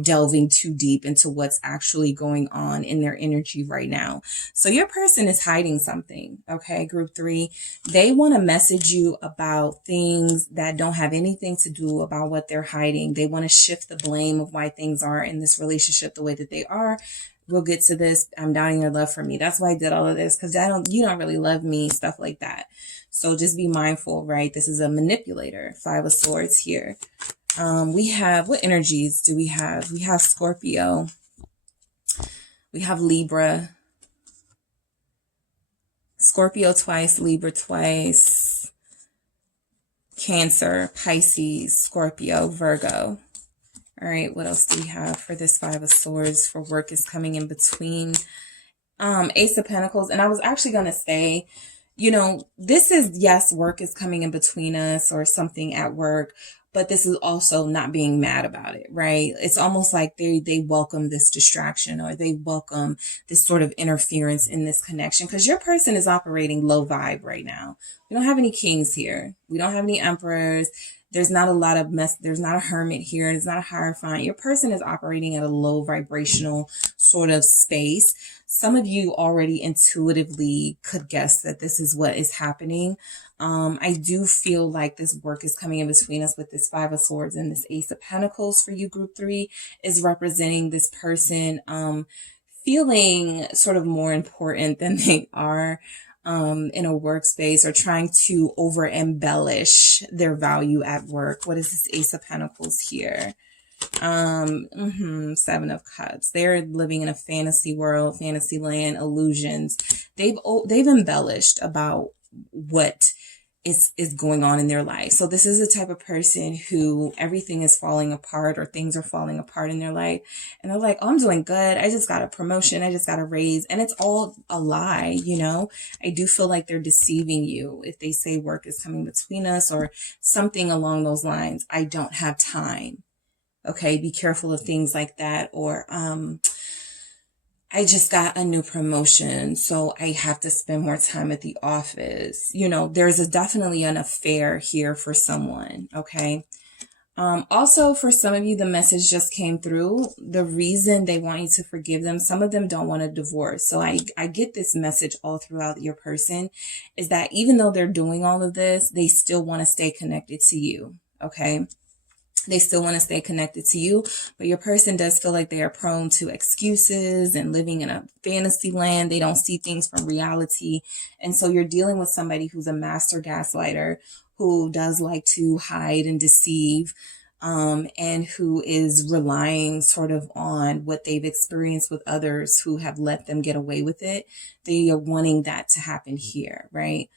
delving too deep into what's actually going on in their energy right now. So your person is hiding something. Okay, group 3, they want to message you about things that don't have anything to do about what they're hiding. They want to shift the blame of why things are in this relationship the way that they are. We'll get to this. I'm doubting your love for me. That's why I did all of this, because you don't really love me, stuff like that. So just be mindful, right? This is a manipulator. 5 of Swords here. We have, what energies do we have? We have Scorpio. We have Libra. Scorpio twice, Libra twice. Cancer, Pisces, Scorpio, Virgo. All right, what else do we have for this 5 of Swords? For work is coming in between. Ace of Pentacles. And I was actually going to say, this is, yes, work is coming in between us or something at work. But this is also not being mad about it, right? It's almost like they welcome this distraction or they welcome this sort of interference in this connection because your person is operating low vibe right now. We don't have any kings here. We don't have any emperors. There's not a lot of there's not a hermit here. There's not a hierophant. Your person is operating at a low vibrational sort of space. Some of you already intuitively could guess that this is what is happening. I do feel like this work is coming in between us with this 5 of Swords and this Ace of Pentacles for you, group 3, is representing this person feeling sort of more important than they are in a workspace or trying to over embellish their value at work. What is this Ace of Pentacles here? 7 of Cups. They're living in a fantasy world, fantasy land, illusions. They've embellished about what is going on in their life. So this is the type of person who everything is falling apart or things are falling apart in their life. And they're like, oh, I'm doing good. I just got a promotion. I just got a raise. And it's all a lie. I do feel like they're deceiving you if they say work is coming between us or something along those lines. I don't have time. Okay. Be careful of things like that. Or, I just got a new promotion, so I have to spend more time at the office. There's definitely an affair here for someone, okay? Also, for some of you, the message just came through. The reason they want you to forgive them, some of them don't want a divorce. So I get this message all throughout your person, is that even though they're doing all of this, they still want to stay connected to you, okay? They still want to stay connected to you, but your person does feel like they are prone to excuses and living in a fantasy land. They don't see things from reality. And so you're dealing with somebody who's a master gaslighter, who does like to hide and deceive, and who is relying sort of on what they've experienced with others who have let them get away with it. They are wanting that to happen here, right?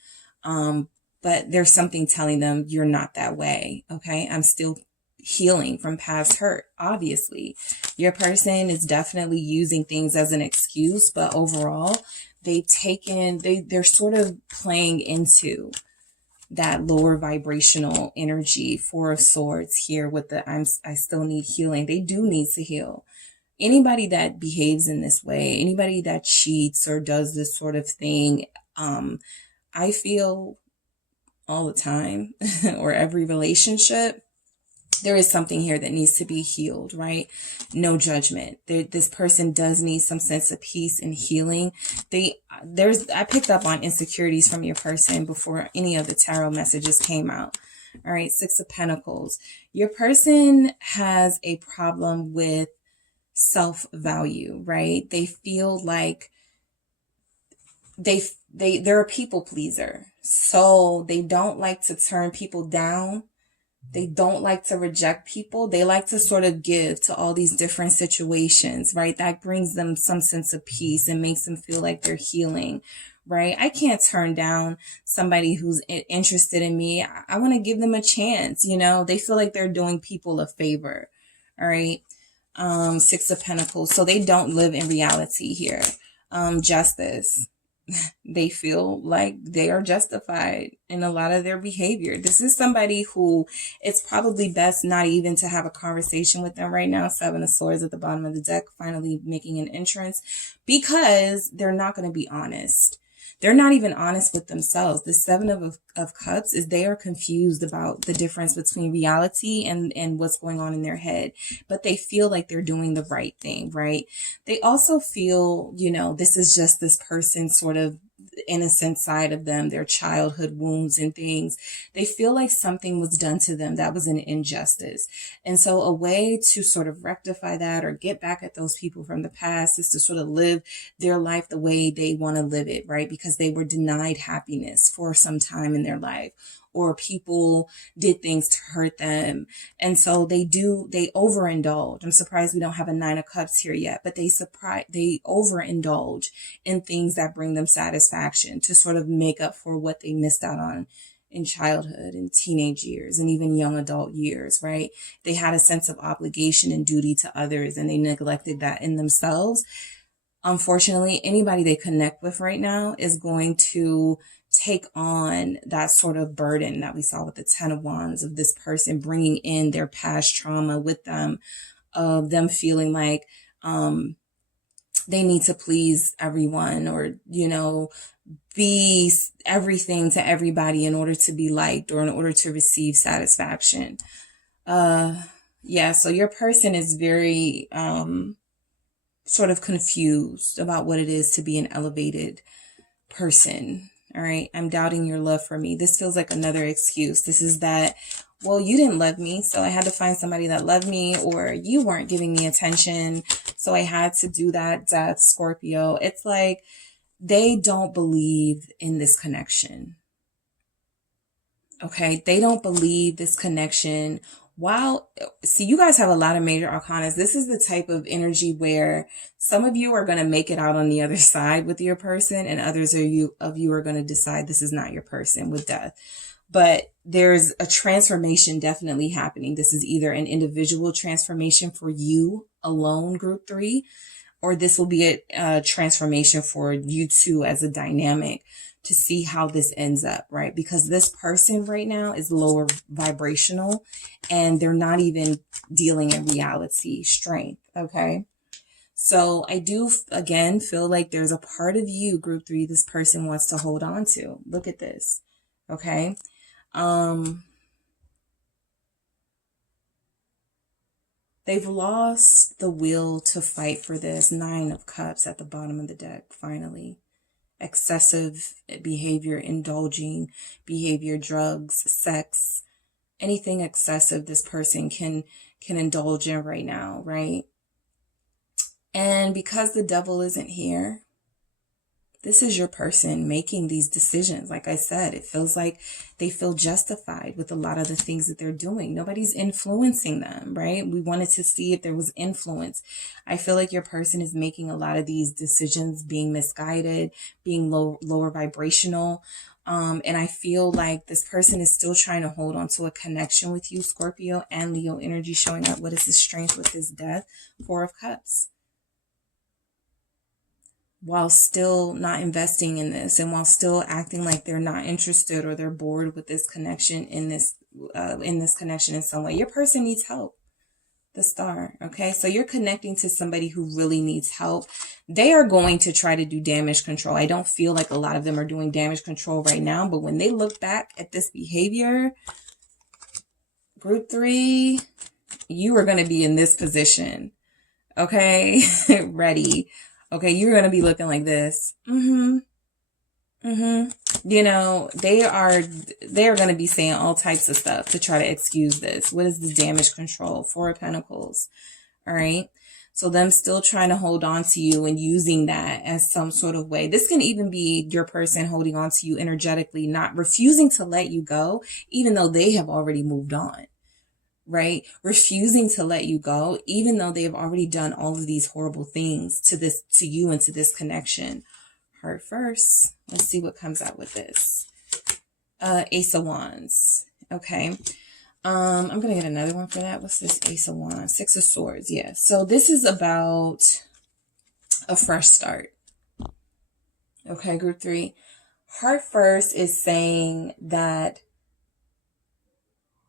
But there's something telling them you're not that way, okay? I'm still healing from past hurt. Obviously, your person is definitely using things as an excuse, but overall, they're sort of playing into that lower vibrational energy. 4 of Swords here with the I still need healing. They do need to heal. Anybody that behaves in this way, anybody that cheats or does this sort of thing, I feel all the time or every relationship, there is something here that needs to be healed, right? No judgment. This person does need some sense of peace and healing. I picked up on insecurities from your person before any of the tarot messages came out. All right, 6 of Pentacles. Your person has a problem with self-value, right? They feel like they're a people pleaser. So they don't like to turn people down. They don't like to reject people. They like to sort of give to all these different situations, right? That brings them some sense of peace and makes them feel like they're healing, right? I can't turn down somebody who's interested in me. I want to give them a chance. You know, they feel like they're doing people a favor. All right. Six of Pentacles. So they don't live in reality here. Justice. They feel like they are justified in a lot of their behavior. This is somebody who it's probably best not even to have a conversation with them right now. Seven of Swords at the bottom of the deck, finally making an entrance, because they're not going to be honest. They're not even honest with themselves. The Seven of Cups is they are confused about the difference between reality and what's going on in their head. But they feel like they're doing the right thing, right? They also feel, you know, this is just this person's sort of innocent side of them, their childhood wounds and things. They feel like something was done to them that was an injustice. And so a way to sort of rectify that or get back at those people from the past is to sort of live their life the way they want to live it, right? Because they were denied happiness for some time in their life, or people did things to hurt them. And so they overindulge. I'm surprised we don't have a Nine of Cups here yet, but they overindulge in things that bring them satisfaction to sort of make up for what they missed out on in childhood and teenage years and even young adult years, right? They had a sense of obligation and duty to others and they neglected that in themselves. Unfortunately, anybody they connect with right now is going to take on that sort of burden that we saw with the Ten of Wands, of this person bringing in their past trauma with them, of them feeling like they need to please everyone, or, you know, be everything to everybody in order to be liked or in order to receive satisfaction. Yeah, so your person is very sort of confused about what it is to be an elevated person. All right. I'm doubting your love for me. This feels like another excuse. This is that, well, you didn't love me, so I had to find somebody that loved me, or you weren't giving me attention, so I had to do that. Death, Scorpio. It's like they don't believe in this connection. Okay. They don't believe this connection. See, you guys have a lot of major arcanas. This is the type of energy where some of you are going to make it out on the other side with your person, and others of you are going to decide this is not your person with Death. But there's a transformation definitely happening. This is either an individual transformation for you alone, group 3, or this will be a transformation for you two as a dynamic, to see how this ends up, right? Because this person right now is lower vibrational and they're not even dealing in reality strength, okay? So I do, again, feel like there's a part of you, group 3, this person wants to hold on to. Look at this, okay? They've lost the will to fight for this. Nine of Cups at the bottom of the deck, finally. Excessive behavior, indulging behavior, drugs, sex, anything excessive this person can indulge in right now, right? And because the Devil isn't here, this is your person making these decisions. Like I said, it feels like they feel justified with a lot of the things that they're doing. Nobody's influencing them, right? We wanted to see if there was influence. I feel like your person is making a lot of these decisions, being misguided, being lower vibrational. And I feel like this person is still trying to hold on to a connection with you, Scorpio, and Leo energy showing up. What is the strength with this Death? Four of Cups. While still not investing in this, and while still acting like they're not interested or they're bored with this connection in this connection in some way. Your person needs help. The Star. Okay. So you're connecting to somebody who really needs help. They are going to try to do damage control. I don't feel like a lot of them are doing damage control right now, but when they look back at this behavior, group 3, you are going to be in this position. Okay. Ready. Okay, you're going to be looking like this. You know, they are going to be saying all types of stuff to try to excuse this. What is the damage control? Four of Pentacles. All right. So them still trying to hold on to you and using that as some sort of way. This can even be your person holding on to you energetically, not refusing to let you go, even though they have already moved on, right? Refusing to let you go, even though they have already done all of these horrible things to you and to this connection. Heart first. Let's see what comes out with this. Ace of Wands. Okay. I'm going to get another one for that. What's this? Ace of Wands. Six of Swords. Yeah. So this is about a fresh start. Okay, group 3. Heart first is saying that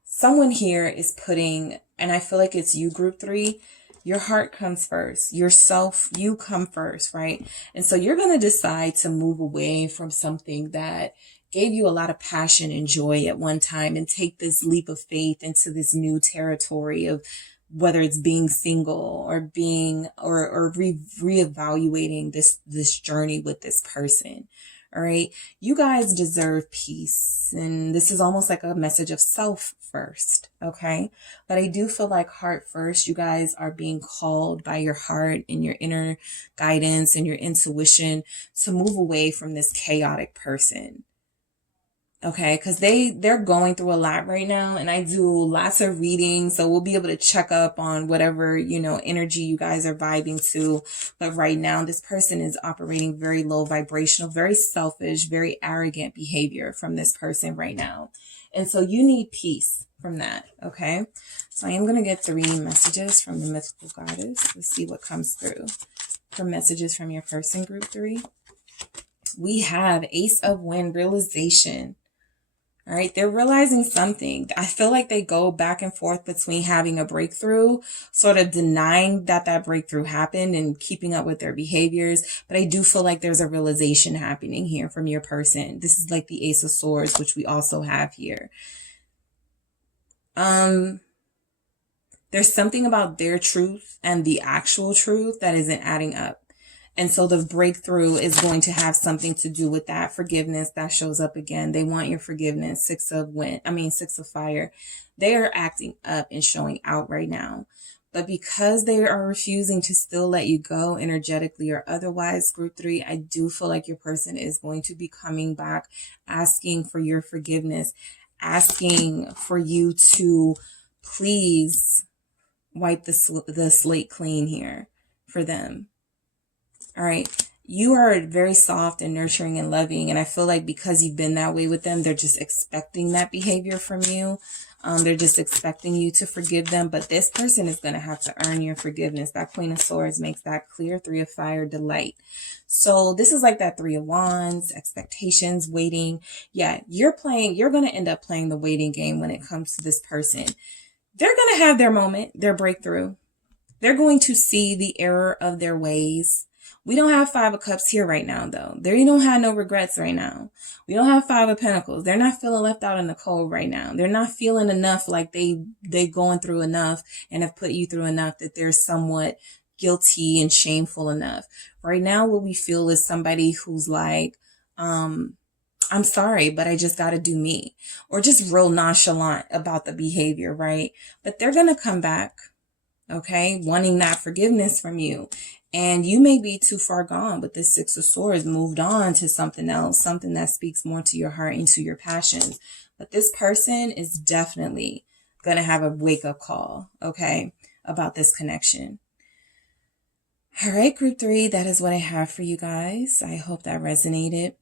someone here is putting, and I feel like it's you, group 3, your heart comes first. Yourself, you come first, right? And so you're going to decide to move away from something that gave you a lot of passion and joy at one time and take this leap of faith into this new territory of whether it's being single or being or reevaluating this journey with this person. All right. You guys deserve peace. And this is almost like a message of self first. Okay. But I do feel like heart first, you guys are being called by your heart and your inner guidance and your intuition to move away from this chaotic person. Okay, because they're going through a lot right now, and I do lots of readings, so we'll be able to check up on whatever, energy you guys are vibing to. But right now, this person is operating very low vibrational, very selfish, very arrogant behavior from this person right now. And so you need peace from that, okay? So I am going to get 3 messages from the mythical goddess. Let's see what comes through for messages from your person, group 3. We have Ace of Wind, realization. All right, they're realizing something. I feel like they go back and forth between having a breakthrough, sort of denying that breakthrough happened and keeping up with their behaviors. But I do feel like there's a realization happening here from your person. This is like the Ace of Swords, which we also have here. There's something about their truth and the actual truth that isn't adding up. And so the breakthrough is going to have something to do with that forgiveness that shows up again. They want your forgiveness. 6 of fire. They are acting up and showing out right now. But because they are refusing to still let you go energetically or otherwise, group 3, I do feel like your person is going to be coming back, asking for your forgiveness, asking for you to please wipe the slate clean here for them. All right. You are very soft and nurturing and loving. And I feel like because you've been that way with them, they're just expecting that behavior from you. They're just expecting you to forgive them. But this person is going to have to earn your forgiveness. That Queen of Swords makes that clear. 3 of Fire, delight. So this is like that 3 of Wands, expectations, waiting. Yeah, you're going to end up playing the waiting game when it comes to this person. They're going to have their moment, their breakthrough. They're going to see the error of their ways. We don't have 5 of Cups here right now, though. They don't have no regrets right now. We don't have 5 of Pentacles. They're not feeling left out in the cold right now. They're not feeling enough like they going through enough and have put you through enough that they're somewhat guilty and shameful enough. Right now, what we feel is somebody who's like, I'm sorry, but I just got to do me. Or just real nonchalant about the behavior, right? But they're going to come back, okay, wanting that forgiveness from you. And you may be too far gone with this 6 of Swords, moved on to something else, something that speaks more to your heart and to your passions. But this person is definitely going to have a wake-up call, okay, about this connection. All right, group 3, that is what I have for you guys. I hope that resonated.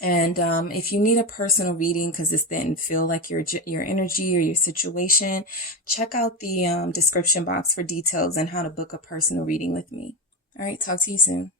And if you need a personal reading because this didn't feel like your energy or your situation, check out the description box for details on how to book a personal reading with me. All right, talk to you soon.